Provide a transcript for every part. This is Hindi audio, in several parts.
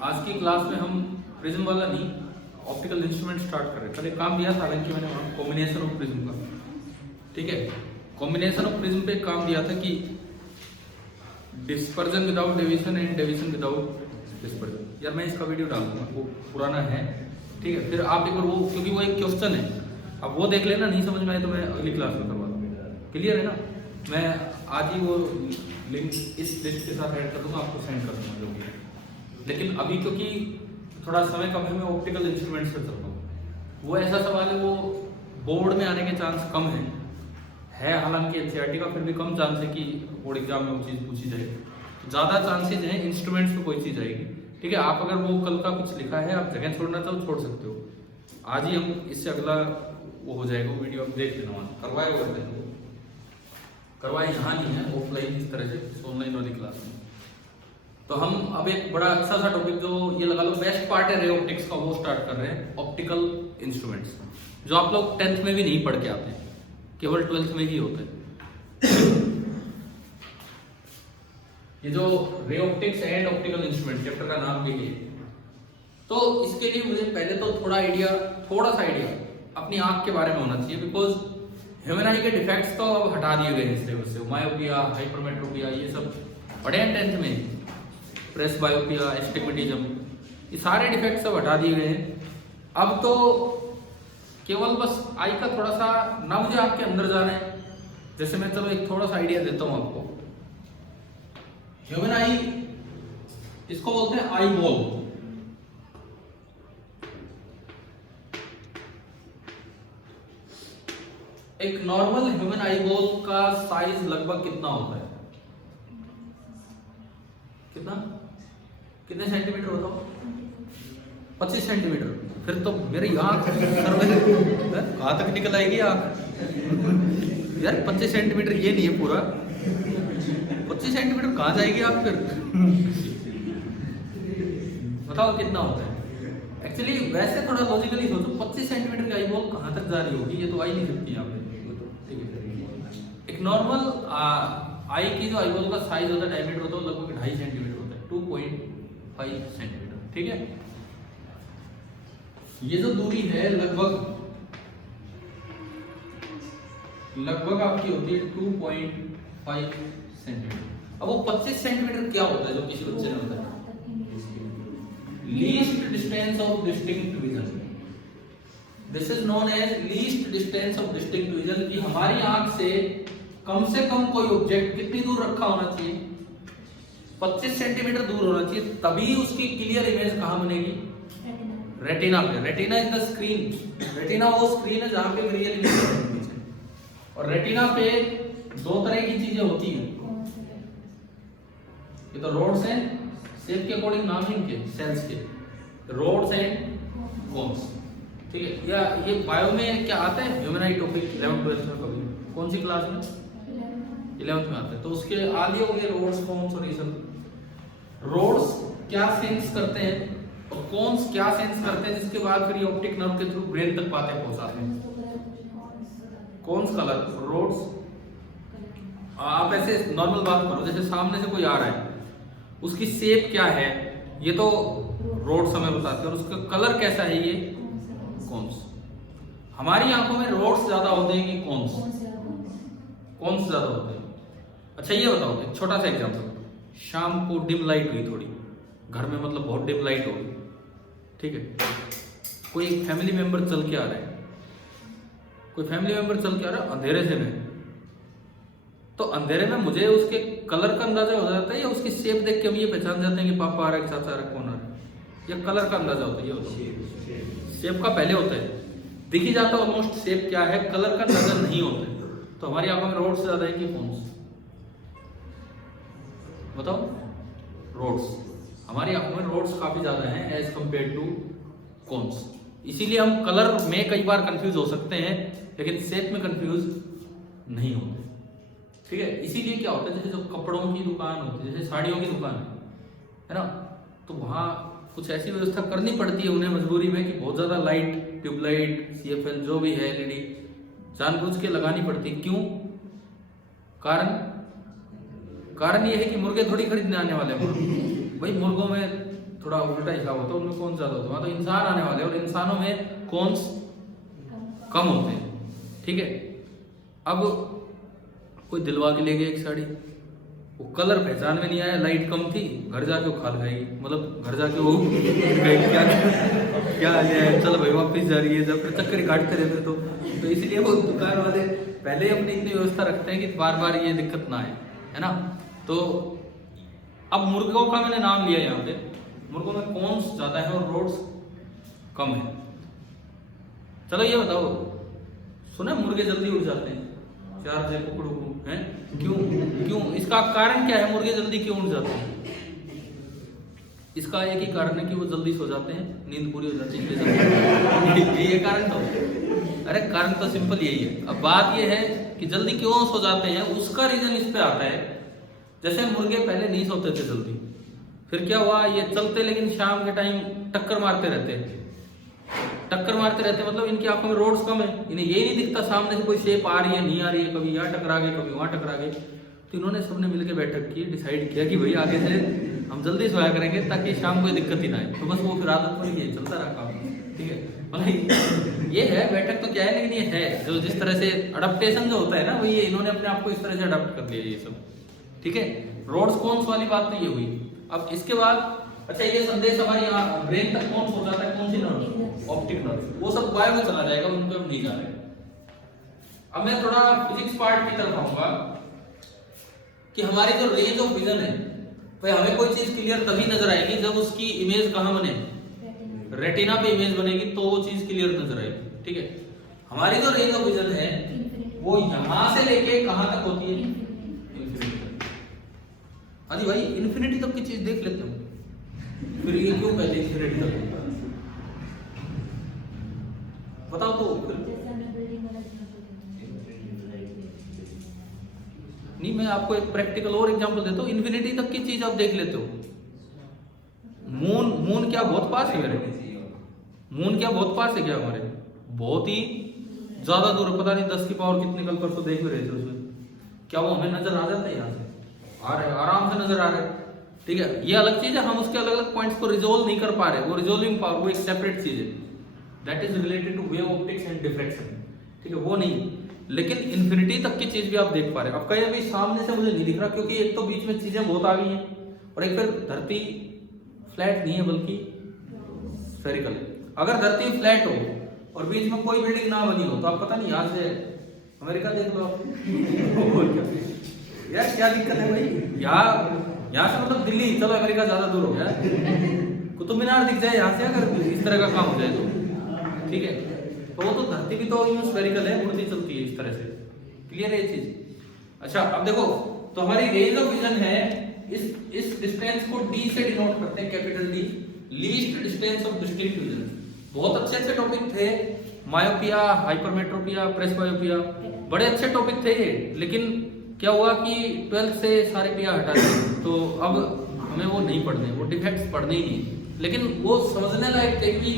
आज की क्लास में हम प्रिज्म वाला नहीं, ऑप्टिकल इंस्ट्रूमेंट स्टार्ट कर रहे हैं। कल एक काम दिया था हालांकि मैंने वहाँ कॉम्बिनेशन ऑफ प्रिज्म का, ठीक है, कॉम्बिनेशन ऑफ प्रिज्म पे काम दिया था कि dispersion without deviation and deviation without dispersion. यार मैं इसका वीडियो डालूंगा, वो पुराना है, ठीक है। फिर आप एक बार वो, क्योंकि वो एक क्वेश्चन है, अब वो देख लेना, नहीं समझ में आए तो मैं अगली क्लास में करवा दूँगा। क्लियर है ना? मैं आज ही वो लिंक इस लिस्ट के साथ ऐड कर दूंगा, आपको सेंड कर दूंगा जो भी है। लेकिन अभी क्योंकि थोड़ा समय कम है, मैं ऑप्टिकल इंस्ट्रूमेंट से चलता हूँ। वो ऐसा सवाल है, वो बोर्ड में आने के चांस कम है हालांकि एनसीईआरटी का फिर भी कम चांस है कि बोर्ड एग्जाम में वो चीज़ पूछी जाए। ज़्यादा चांसेज हैं इंस्ट्रूमेंट्स पे कोई चीज़ आएगी, ठीक है। आप अगर वो कल का कुछ लिखा है, आप जगह छोड़ना चाहो छोड़ सकते हो। आज ही हम इससे अगला वो हो जाएगा, वो वीडियो आप देख लेना, वहाँ करवाए हुए थे, करवाए यहाँ नहीं है, ऑफलाइन इस तरह से ऑनलाइन वाली क्लास में। तो हम अब एक बड़ा अच्छा सा टॉपिक, जो ये लगा लो बेस्ट पार्ट है रे ऑप्टिक्स का, वो स्टार्ट कर रहे हैं। ऑप्टिकल इंस्ट्रूमेंट्स जो आप लोग 10th में भी नहीं पढ़ के आते हैं, केवल 12th में ही होते हैं। ये जो ray optics and optical instrument chapter का नाम भी है। तो इसके लिए मुझे पहले तो थोड़ा सा आइडिया अपनी आंख के बारे में होना चाहिए, बिकॉज ह्यूमन आई के डिफेक्ट्स तो अब हटा दिए गए हैं सिलेबस से। मायोपिया, हाइपरमेट्रोपिया, ये सब पढ़े हैं 10th में, प्रेस बायोपिया, एस्टिग्मेटिज्म, ये सारे डिफेक्ट्स सब हटा दिए गए हैं। अब तो केवल बस आई का थोड़ा सा ना, मुझे आपके अंदर जाना है। जैसे मैं चलो एक थोड़ा सा आइडिया देता हूं आपको। ह्यूमन आई, इसको बोलते हैं आई बॉल। एक नॉर्मल ह्यूमन आई बॉल का साइज लगभग कितना होता है? कितने सेंटीमीटर होता हो? 25 सेंटीमीटर। फिर तो मेरी आंख कहां तक निकल आएगी आंख? यार 25 सेंटीमीटर ये नहीं है पूरा, 25 सेंटीमीटर कहां जाएगी आप फिर? बताओ कितना होता है? एक्चुअली वैसे थोड़ा लॉजिकली सोचो, 25 सेंटीमीटर की आई बॉल कहां तक जा रही होगी? ये तो आ ही नहीं सकती यहाँ पे। एक नॉर्मल आई की जो आई बॉल का साइज होता है, डायमीटर होता है, लगभग 2.5 सेंटीमीटर होता है, 2.5 सेंटीमीटर, ठीक है। ये जो दूरी है लगभग आपकी होती है 2.5 सेंटीमीटर। अब वो 25 सेंटीमीटर क्या होता है जो किसी बच्चे ने बताया? Least distance of distinct vision. This is known as least distance of distinct vision, कि हमारी आंख से कम कोई ऑब्जेक्ट कितनी दूर रखा होना चाहिए? 25 सेंटीमीटर दूर होना चाहिए, तभी उसकी क्लियर इमेज कहां बनेगी? रेटिना पे। Retina is the screen. Retina वो स्क्रीन है जहां पे रियल इमेज है। और रेटिना पे दो तरह की चीजें होती हैं, ये तो रोड्स हैं, शेप के अकॉर्डिंग नाम है इनके सेल्स के, रोड्स एंड कोन्स, ठीक है। या ये बायो में क्या आता है? ह्यूमन आई टॉपिक 11th 12th में, कभी कौन सी क्लास में? 11th में आता है। तो उसके आगे हो गए रोड्स, कोन्स और ये सब। रोड्स क्या सेंस करते हैं और कोन्स क्या सेंस करते हैं, जिसके बाद फिर ये ऑप्टिक नर्व के थ्रू ब्रेन तक बातें पहुंचाते हैं। Cones colour, rods. आप ऐसे नॉर्मल बात करो, जैसे सामने से कोई आ रहा है, उसकी शेप क्या है ये तो रोड्स हमें बताते हैं, और उसका कलर कैसा है ये कोन्स। हमारी आंखों में रोड्स ज्यादा होते हैं कि कोन्स ज्यादा होते हैं? अच्छा ये बताओ, एक छोटा सा एग्जांपल, शाम को डिम लाइट हुई थोड़ी घर में, मतलब बहुत डिम लाइट हो गई, ठीक है। कोई एक फैमिली मेंबर चल के आ रहा है, अंधेरे से में, तो अंधेरे में मुझे उसके कलर का अंदाजा हो जाता है, या उसकी शेप देख के हम ये पहचान जाते हैं कि पापा आ रहा है, चाचा आ रहा है, कौन आ रहा है? या कलर का अंदाजा होता है? ये होता है शेप का पहले होता है, दिख ही जाता है ऑलमोस्ट शेप क्या है, कलर का अंदाजा नहीं होता है। तो हमारी आंखों में रोड्स ज्यादा है कि कोन्स? बताओ। रोड्स, हमारी आंखों में रोड्स काफी ज्यादा हैं एज कंपेयर टू कोन्स। इसीलिए हम कलर में कई बार कंफ्यूज हो सकते हैं, लेकिन शेप में कंफ्यूज नहीं होते, ठीक है। इसीलिए क्या होता है, जैसे जो कपड़ों की दुकान होती है, जैसे साड़ियों की दुकान है ना, तो वहां कुछ ऐसी व्यवस्था करनी पड़ती है उन्हें मजबूरी में, कि बहुत ज्यादा लाइट, ट्यूबलाइट, सीएफएल जो भी है, एलईडी जानबूझ के लगानी पड़ती। क्यों? कारण ये है कि मुर्गे थोड़ी खरीदने आने वाले हैं भाई, मुर्गों में थोड़ा उल्टा हिसाब होता है, उनमें कौन ज्यादा होता है, वहां तो इंसान आने वाले हैं और इंसानों में कौन्स कम होते हैं, ठीक है। अब कोई दिलवा के ले गया एक साड़ी, वो कलर पहचान में नहीं आया, लाइट कम थी, घर जाके वो खाल खाएगी, मतलब घर जाके वो क्या क्या है, चल भाई वापस जा रही है, जब फिर चक्कर काटते रहते तो इसलिए वो दुकान वाले पहले ही अपनी इतनी व्यवस्था रखते हैं कि बार बार ये दिक्कत ना आए, है ना। तो अब मुर्गों का मैंने नाम लिया यहाँ पे, मुर्गों में कौन्स ज्यादा है और रोड्स कम है। चलो ये बताओ, सुना मुर्गे जल्दी उड़ जाते हैं, चार से कुकड़ू हैं, क्यों? इसका कारण क्या है, मुर्गे जल्दी क्यों उड़ जाते हैं? इसका एक ही कारण है कि वो जल्दी सो जाते हैं, नींद पूरी हो जाती है, ये कारण तो, अरे कारण तो सिंपल यही है। अब बात ये है कि जल्दी क्यों सो जाते हैं, उसका रीजन इस पे आता है। जैसे मुर्गे पहले नहीं सोते थे जल्दी, फिर क्या हुआ, ये चलते लेकिन शाम के टाइम टक्कर मारते रहते मतलब इनकी आंखों में रोड्स कम है, इन्हें ये नहीं दिखता सामने से कोई शेप आ रही है नहीं आ रही है, कभी यहाँ टकरा गए कभी वहां टकरा गए। तो इन्होंने सबने मिलकर बैठक की, डिसाइड किया कि भाई आगे से हम जल्दी सोया करेंगे ताकि शाम को दिक्कत ही ना आए। तो बस वो फिर आदत बन गई, चलता रहा काम, ठीक है। मतलब ये है बैठक तो क्या है, लेकिन ये है जो जिस तरह से अडेप्टेशन जो होता है ना, वो ये इन्होंने अपने आप को इस तरह से अडेप्ट कर लिया ये सब, ठीक है। रोड्स कौन्स वाली बात नहीं ये हुई। अब इसके बाद अच्छा, ये संदेश हमारे यहाँ ब्रेन तक कौन हो जाता है, कौन सी नर्व, ऑप्टिक नर्व, वो सब बायो में चला जाएगा, उन पे हम नहीं जा रहे। अब मैं थोड़ा फिजिक्स पार्ट की तरफ आऊंगा कि हमारी जो रेंज ऑफ विजन है, भाई हमें कोई चीज क्लियर तभी नजर आएगी जब उसकी इमेज कहाँ बने, रेटिना पे इमेज बनेगी तो वो चीज क्लियर नजर आएगी, ठीक है। हमारी जो रेंज ऑफ विजन है वो यहां से लेके कहां तक होती है, इन्फिनिटी तक। अजी भाई इन्फिनिटी तक की चीज देख लेते हो, फिर ये क्यों कहते इन्फिनिटी तक, बताओ तो फिर। नहीं, मैं आपको एक प्रैक्टिकल और एग्जांपल देता हूँ, इन्फिनिटी तक की चीज आप देख लेते हो। मून क्या बहुत पास है मेरे, मून क्या बहुत पास है क्या हमारे, बहुत ही ज्यादा दूर है, पता नहीं 10 की पावर कितने कल परसों देख रहे थे उसमें, क्या वो हमें नजर आ जाता है, यहाँ से आ रहे, आराम से नजर आ रहे, ठीक है। ये अलग चीज है, हम उसके अलग अलग पॉइंट्स को रिजोल्व नहीं कर पा रहे, वो रिजोल्विंग पावर वो एक सेपरेट चीज है, that is related to wave optics and diffraction, ठीक है, वो नहीं। लेकिन इन्फिनिटी तक की चीज भी आप देख पा रहे हैं। अब कहीं अभी सामने से मुझे नहीं दिख रहा, क्योंकि एक तो बीच में चीजें बहुत आ गई हैं, और एक फिर धरती फ्लैट नहीं है बल्कि स्फेरिकल है। अगर धरती फ्लैट हो और बीच में कोई बिल्डिंग ना बनी हो तो आप पता नहीं यहाँ से अमेरिका देख लो आप यार क्या दिक्कत है भाई, यहाँ से मतलब दिल्ली, चलो अमेरिका ज्यादा दूर हो गया, कुतुब मीनार दिख जाए यहाँ से अगर इस तरह का काम हो जाए तो, ठीक है। तो वो तो धरती भी तो यूं स्फेरिकल है, उड़ती चलती है इस तरह से, क्लियर है ये चीज। अच्छा अब देखो, तो हमारी रेंज ऑफ विजन है, इस डिस्टेंस को डी से डिनोट करते हैं, capital D, least distance of distinct vision. बहुत अच्छे अच्छे टॉपिक थे, मायोपिया, हाइपरमेट्रोपिया, प्रेसबायोपिया, बड़े अच्छे टॉपिक थे ये, लेकिन क्या हुआ कि 12th से सारे पिया हटा दिए, तो अब हमें वो नहीं पढ़ने, वो डिफेक्ट्स पढ़ने ही नहीं, लेकिन वो समझने लायक थे कि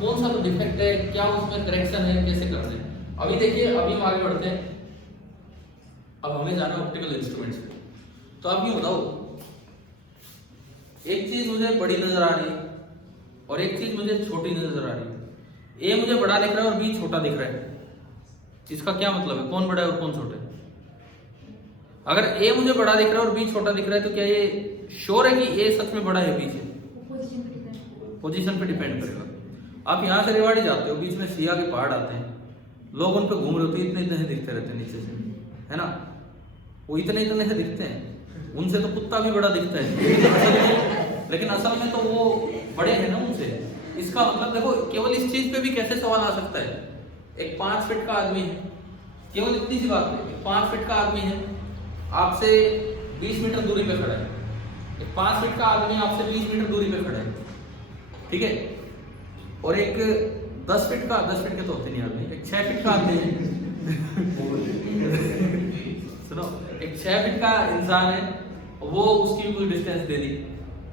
कौन सा तो डिफेक्ट है, क्या उसमें करेक्शन है, कैसे करते हैं। अभी देखिए, अभी हम आगे बढ़ते हैं, अब हमें जाना ऑप्टिकल इंस्ट्रूमेंट्स पे। तो आप ये बताओ, एक चीज मुझे बड़ी नजर आ रही है और एक चीज मुझे छोटी नजर आ रही है, ए मुझे बड़ा दिख रहा है और बी छोटा दिख रहा है, इसका क्या मतलब है, कौन बड़ा है और कौन छोटा है? अगर ए मुझे बड़ा दिख रहा है और बी छोटा दिख रहा है तो क्या ये श्योर है कि ए सच में बड़ा है बी से? पोजीशन पे डिपेंड करेगा। आप यहाँ से रेवाड़ी जाते हो, बीच में सिया के पहाड़ आते हैं, लोग उन पे घूम रहे होते हैं, इतने इतने दिखते रहते हैं नीचे से, है ना, वो इतने इतने से दिखते हैं, उनसे तो कुत्ता भी बड़ा दिखता है लेकिन असल में तो वो बड़े हैं ना उनसे। इसका मतलब देखो, केवल इस चीज पे भी कैसे सवाल आ सकता है, एक 5 फीट का आदमी है, केवल इतनी सी बात है, 5 फीट का आदमी है, आपसे 20 मीटर दूरी पे खड़ा है, एक 5 फीट का आदमी आपसे 20 मीटर दूरी पे खड़ा है, ठीक है, और एक 10 फीट के तो होते नहीं आदमी, एक 6 फीट का आदमी है सुनो, एक 6 फीट का इंसान है, वो उसकी कोई डिस्टेंस दे दी,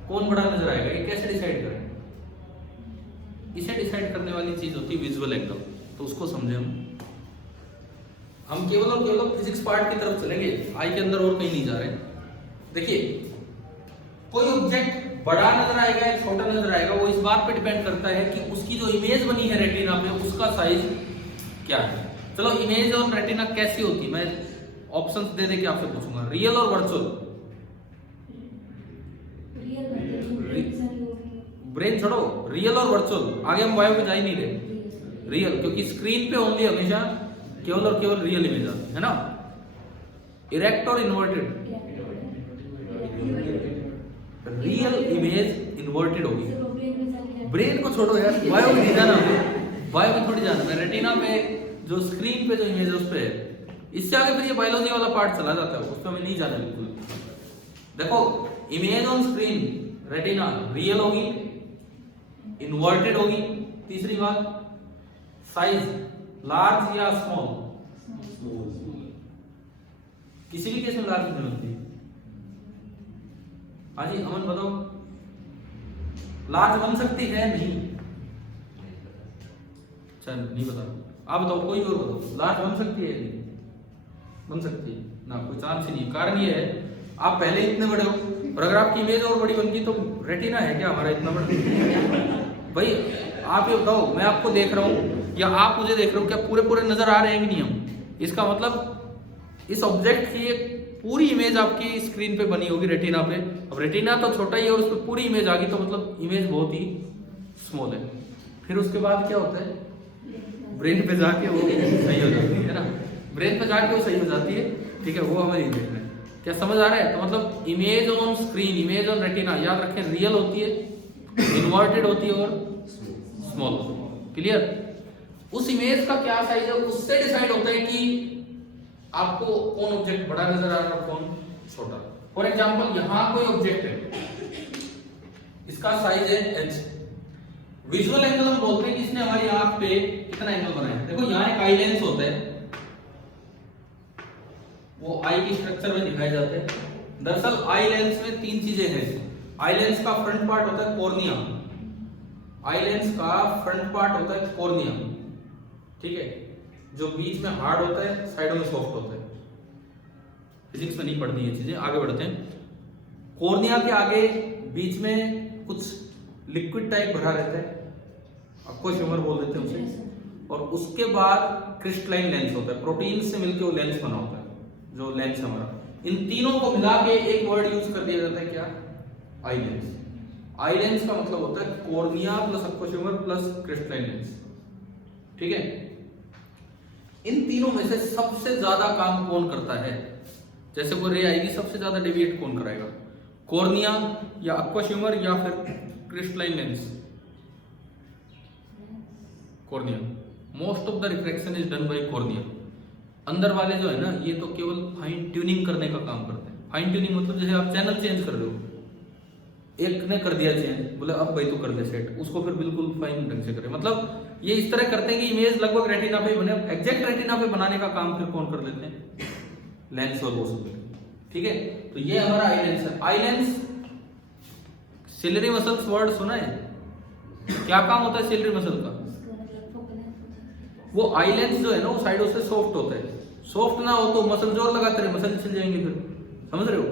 कौन बड़ा नजर आएगा, ये कैसे डिसाइड करें? इसे डिसाइड करने वाली चीज होती है विजुअल एंगल, तो उसको समझे हम केवल और केवल फिजिक्स पार्ट की तरफ चलेंगे, आई के अंदर और कहीं नहीं जा रहे। देखिए, कोई ऑब्जेक्ट बड़ा नजर आएगा या छोटा नजर आएगा, वो इस बात पे डिपेंड करता है कि उसकी जो इमेज बनी है रेटिना पे उसका साइज क्या है। चलो इमेज और रेटिना कैसी होती है, मैं ऑप्शंस दे दे के आपसे पूछूंगा, रियल और वर्चुअल। ब्रेन छोड़ो, रियल और वर्चुअल, आगे हम बायो में जा ही नहीं रहे। रियल, क्योंकि स्क्रीन पे ओनली हमेशा केवल और केवल रियल इमेज आती है ना। इरेक्ट और इन्वर्टेड, रियल इमेज इन्वर्टेड होगी। ब्रेन को छोड़ो यार, बायो में नहीं जाना, बायो में थोड़ी जाना, मैं रेटिना पे जो स्क्रीन पे जो इमेज उस पे है, इससे आगे फिर ये बायोलॉजी वाला पार्ट चला जाता है, उसमें हमें नहीं जाना बिल्कुल। देखो image on screen retina real होगी, इन्वर्टेड होगी। तीसरी बात, साइज लार्ज या स्मॉल, किसी भी केस में लार्ज नहीं होती। हाँ जी अमन बताओ, लार्ज बन सकती है नहीं? चल नहीं बता, आप बताओ, कोई और बताओ, लार्ज बन सकती है नहीं? बन सकती है ना, कोई चांस ही नहीं। कारण ये है आप पहले इतने बड़े हो, और अगर आपकी इमेज और बड़ी बन गई तो रेटिना है क्या हमारा इतना बड़ा? भाई आप ये बताओ, मैं आपको देख रहा हूँ या आप मुझे देख रहे हो, क्या पूरे पूरे नजर आ रहे हैं कि नहीं हम? इसका मतलब इस ऑब्जेक्ट की एक पूरी इमेज आपकी स्क्रीन पे बनी होगी रेटिना पे। अब रेटिना तो छोटा ही है और उस पर पूरी इमेज आ गई तो मतलब इमेज बहुत ही स्मॉल है। फिर उसके बाद क्या होता है, ब्रेन पे जाके वो सही हो जाती है ना, ब्रेन पे जाके वो सही हो जाती है। ठीक है, वो हमें नहीं देख रहे। क्या समझ आ रहा है? तो मतलब image on screen, image on retina, याद रखें रियल होती है, इन्वर्टेड होती है और स्मॉल। क्लियर? उस इमेज का क्या साइज है उससे डिसाइड होता है कि आपको कौन ऑब्जेक्ट बड़ा नजर आ रहा है और कौन छोटा। फॉर एग्जांपल यहां कोई ऑब्जेक्ट है, इसका साइज है h, विजुअल एंगल हम बोलते हैं कि इसने हमारी आंख पे कितना एंगल बनाया। देखो यहां एक आई लेंस होता है, वो आई की स्ट्रक्चर में दिखाए जाते हैं। दरअसल आई लेंस में तीन चीजें हैं। आई लेंस का फ्रंट पार्ट होता है कॉर्निया, आई लेंस का फ्रंट पार्ट होता है कॉर्निया, ठीक है, जो बीच में हार्ड होता है, साइडों में सॉफ्ट होता है। फिजिक्स में नहीं पढ़नी ये चीजें, आगे बढ़ते हैं। कॉर्निया के आगे बीच में कुछ लिक्विड टाइप भरा रहता है, आपको ह्यूमर बोल देते हैं उसे, और उसके बाद क्रिस्टलाइन लेंस होता है, प्रोटीन से मिलकर वो लेंस बना होता है जो लेंस हमारा। इन तीनों को मिला के एक वर्ड यूज कर दिया जाता है, क्या? Eye lens. आई लेंस का मतलब होता है cornea plus aqueous humour plus crystalline lens. ठीक है, इन तीनों में से सबसे ज्यादा काम कौन करता है? जैसे वो रे आएगी, सबसे ज्यादा डेविएट कौन कराएगा? कॉर्निया या एक्वोह्यूमर या फिर crystalline lens? Cornea. Most of the refraction is done by cornea. अंदर वाले जो है ना, ये तो केवल फाइन ट्यूनिंग करने का काम करते हैं। फाइन ट्यूनिंग मतलब जैसे आप चैनल चेंज कर रहे हो, एक ने कर दिया चेंज, बोले अब भाई तू कर दे सेट, उसको फिर बिल्कुल फाइन ढंग से करे। मतलब ये इस तरह करते हैं कि इमेज लगभग रेटिना पे बने। एग्जैक्ट रेटिना पे बनाने का काम फिर कौन कर लेते हैं? लेंस और वो सब। ठीक है, तो ये हमारा आई लेंस है। Eye lens, ciliary muscles word सुना है? क्या काम होता है सिलरी मसल का? वो आई लेंस जो है ना, वो साइडों से सॉफ्ट होता है। सॉफ्ट ना हो तो मसल जोर लगाते रहे, मसल छिल जाएंगे फिर। समझ रहे हो?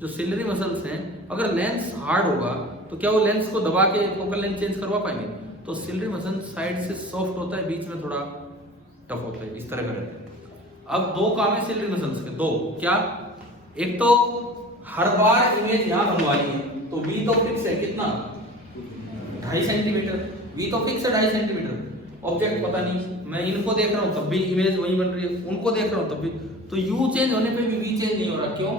जो सिलरी मसल्स हैं, अगर लेंस हार्ड होगा तो क्या वो लेंस को दबा के फोकल लेंथ चेंज करवा पाएंगे? तो सिलरी मसल साइड से सॉफ्ट होता है, बीच में थोड़ा टफ होता है, इस तरह का रहता है। अब दो काम है सिलरी मसल्स के, दो क्या? एक तो हर बार इमेज यहां बनवाई है तो वी तो फिक्स है, कितना? 2.5 सेंटीमीटर। वी तो फिक्स है 2.5 सेंटीमीटर। ऑब्जेक्ट पता नहीं, मैं इनको देख रहा हूं तब भी इमेज वही बन रही है, उनको देख रहा हूं तब भी। तो यू चेंज होने पे भी वी चेंज नहीं हो रहा। क्यों?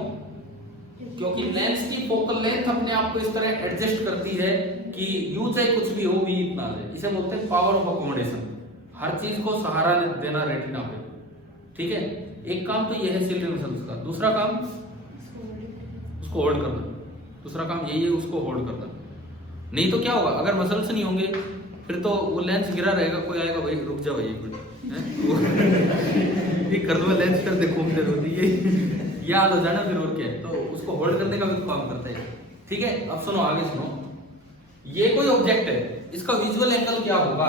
क्योंकि लेंस की फोकल लेंथ अपने आप को इस तरह एडजस्ट करती है कि यू चाहे कुछ भी हो, वी इतना है। इसे बोलते हैं पावर ऑफ अकोमोडेशन। हर चीज को सहारा देना रेटिना पे। ठीक है, एक काम तो यह है सिलरी मसल्स का। दूसरा काम उसको होल्ड करना। दूसरा काम यही है, उसको होल्ड करना। नहीं तो क्या होगा, अगर मसल्स नहीं होंगे फिर तो वो लेंस गिरा रहेगा, कोई आएगा भाई रुक जा भाई एक मिनट ये कर दो, लेंस कर दे, घूमते रहो, ये हाल हो जाना फिर, और क्या है। तो उसको होल्ड करने का भी काम करता है। ठीक है, अब सुनो, आगे सुनो। ये कोई ऑब्जेक्ट है, इसका विजुअल एंगल क्या होगा?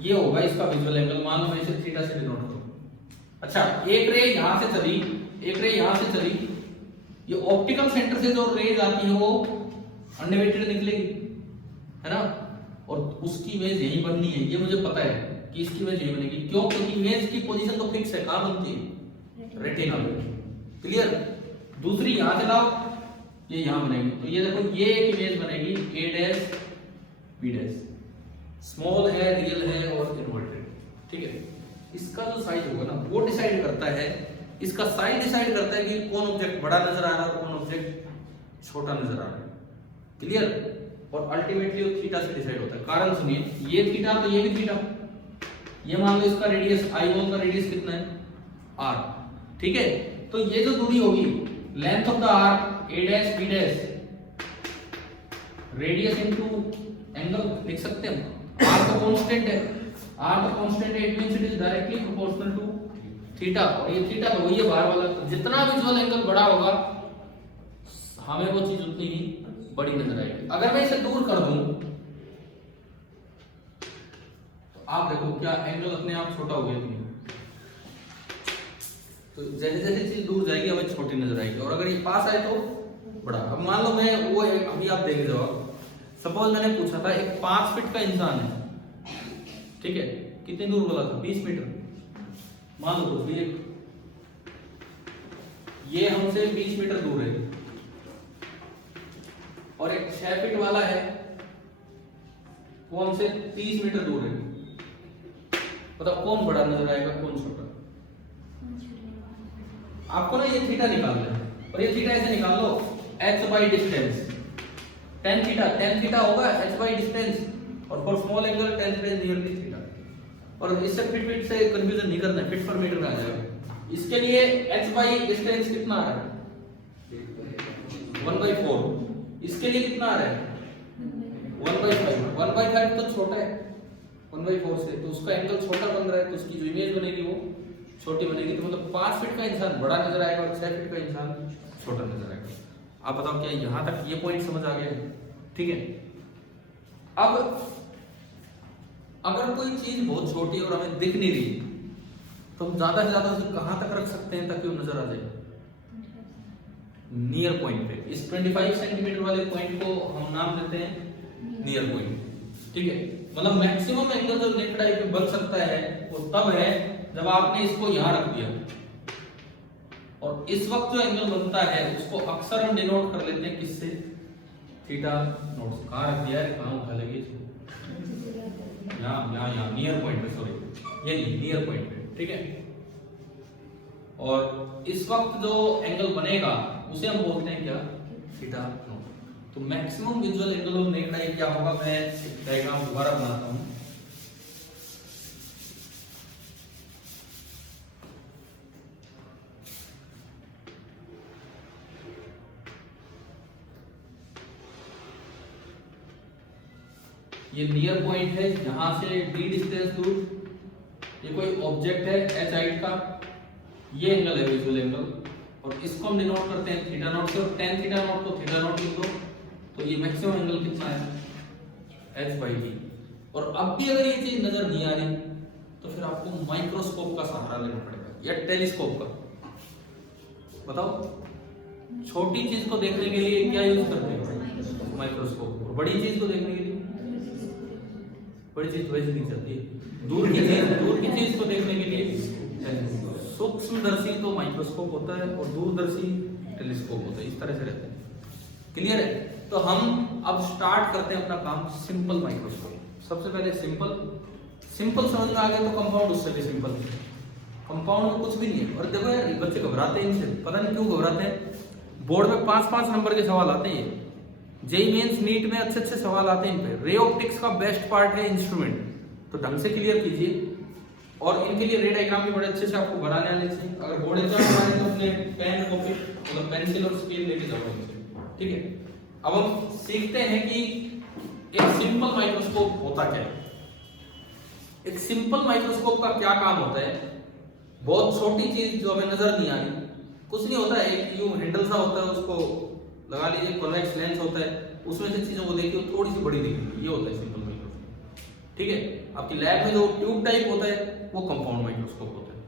ये होगा इसका विजुअल एंगल। मान लो मैं इसे थीटा से डिनोट करूं। अच्छा, एक रे यहां से चली, एक रे यहां से चली। ये ऑप्टिकल सेंटर से जो रेज आती है वो अनडिवाइडेड निकलेगी, है ना। और उसकी इमेज यही बननी है, ये मुझे पता है कि इसकी इमेज यही बनेगी। क्यों? क्योंकि इमेज की पोजीशन तो फिक्स है, कहां बनती है? रेटिना में। क्लियर। दूसरी यहां से लाओ, ये यहां बनेगी, तो ये देखो ये एक इमेज बनेगी ए डैश बी डैश, स्मॉल है, रियल है और इन्वर्टेड, ठीक है। इसका जो साइज होगा ना वो डिसाइड करता है, इसका साइज डिसाइड करता है कि कौन ऑब्जेक्ट बड़ा नजर आ रहा है और कौन ऑब्जेक्ट छोटा नजर आ रहा है। क्लियर। और अल्टीमेटली वो थीटा से डिसाइड होता है। कारण सुनिए, ये थीटा तो ये भी थीटा, ये मान लो इसका रेडियस I1 का रेडियस कितना है? r, ठीक है। तो ये जो दूरी होगी, length of the arc a dash b dash, radius into angle लिख सकते हैं हम। r तो कांस्टेंट है, r तो कांस्टेंट है, it means it is directly proportional to theta. और ये थीटा तो वही है बाहर वाला, तो जितना विजुअल एंगल बड़ा होगा हमें वो चीज उतनी ही बड़ी नजर आएगी। अगर मैं इसे दूर कर दूं तो आप देखो क्या एंगल अपने आप छोटा हो गया। तो जैसे जैसे चीज दूर जाएगी हमें छोटी नजर आएगी, और अगर ये पास आए तो बड़ा। अब मान लो मैं वो अभी आप देख जवाब, सपोज मैंने पूछा था एक 5 फीट का इंसान है, ठीक है, कितनी दूर बोला था? 20 मीटर मान लो। तो ये हमसे 20 मीटर दूर है, और एक 6 फीट वाला है वो हमसे 30 मीटर दूर है। बताओ कौन बड़ा नजर आएगा, कौन छोटा? आपको ना ये थीटा निकालना है, और ये थीटा ऐसे निकाल लो, h by distance, tan theta होगा h बाई डिस्टेंस, और for small angle tan theta is nearly theta. और इससे फीट से कंफ्यूजन नहीं करना है, फीट पर मीटर में आ जाएगा। इसके लिए h बाई डिस्टेंस कितना आ रहा है? 1/4। इसके लिए कितना आ रहा है? 1/5। 1/5 तो छोटा है 1/4 से, तो उसका एंगल छोटा बन रहा है, तो उसकी जो इमेज बनेगी वो छोटी बनेगी। तो मतलब 5 फीट का इंसान बड़ा नजर आएगा और 6 फीट का इंसान छोटा नजर आएगा। आप बताओ क्या यहां तक ये पॉइंट समझ आ गया? ठीक है। अब अगर कोई चीज बहुत छोटी है और हमें दिख नहीं रही, तो हम ज्यादा से ज्यादा उसे कहां तक रख सकते हैं ताकि वो नजर आ जाए? नियर पॉइंट पे। इस 25 सेंटीमीटर वाले पॉइंट को हम नाम देते हैं नियर पॉइंट, ठीक है। मतलब मैक्सिमम एंगल जो नेकेड आई पे बन सकता है वो तब है जब आपने इसको यहां रख दिया, और इस वक्त जो एंगल बनता है उसको अक्सर हम डिनोट कर लेते हैं किससे? थीटा नोट से। कहां रख दिया है? कहां उठा लेंगे इसको? यहाँ नियर पॉइंट पे, सॉरी ये नियर पॉइंट पे, ठीक है। और इस वक्त जो एंगल बनेगा उसे हम बोलते हैं क्या? Theta note. तो maximum visual angle of naked eye क्या होगा? मैं डायग्राम दोबारा बनाता हूं। ये नियर पॉइंट है, यहां से d डिस्टेंस दूर, ये कोई ऑब्जेक्ट है h हाइट का, ये एंगल है विजुअल एंगल, और इसको हम डिनोट करते हैं थीटा नॉट से, और tan थीटा नॉट को थीटा नॉट लिख दो, तो ये मैक्सिमम एंगल कितना है? h/d। और अब भी अगर ये चीज नजर नहीं आ रही तो फिर आपको माइक्रोस्कोप का सहारा लेना पड़ेगा या टेलीस्कोप का। बताओ छोटी चीज को देखने के लिए क्या यूज करते हैं? माइक्रोस्कोप। और बड़ी चीज को देखने के लिए? बड़ी चीज वैसे नहीं चलती, दूर की चीज को देखने के लिए सूक्ष्मदर्शी तो माइक्रोस्कोप होता है और दूरदर्शी टेलीस्कोप होता है, इस तरह से रहते हैं। क्लियर है? तो हम अब स्टार्ट करते हैं अपना काम सिंपल माइक्रोस्कोप। सबसे पहले सिंपल समझ में आ गया तो कंपाउंड उससे भी सिंपल। कंपाउंड में कुछ भी नहीं है। और देखो यार बच्चे घबराते हैं इनसे, पता नहीं क्यों घबराते हैं। बोर्ड में 5-5 नंबर के सवाल आते हैं, जेईई मेंस नीट में अच्छे सवाल आते हैं इन पे। रे ऑप्टिक्स का बेस्ट पार्ट है इंस्ट्रूमेंट, तो ढंग से क्लियर कीजिए। और इनके लिए रे डायग्राम भी बड़े अच्छे से आपको बनाने आने चाहिए। अगर बोर्ड एग्जाम हमारे तो अपने पेन कॉपी मतलब पेंसिल और स्केल लेके जाओ, ठीक है। अब हम सीखते हैं कि एक सिंपल माइक्रोस्कोप होता क्या है। एक सिंपल माइक्रोस्कोप का क्या काम होता है? बहुत छोटी चीज जो हमें नजर नहीं आ रही, कुछ नहीं होता है, एक यूं हैंडल सा होता है, उसको लगा लीजिए, कॉन्वेक्स लेंस होता है, उसमें से चीजों को देखिए थोड़ी सी बड़ी दिखेगी, ये होता है सिंपल माइक्रोस्कोप, ठीक है। आपकी लैब में जो ट्यूब टाइप होता है वो कंपाउंड माइक्रोस्कोप होता है।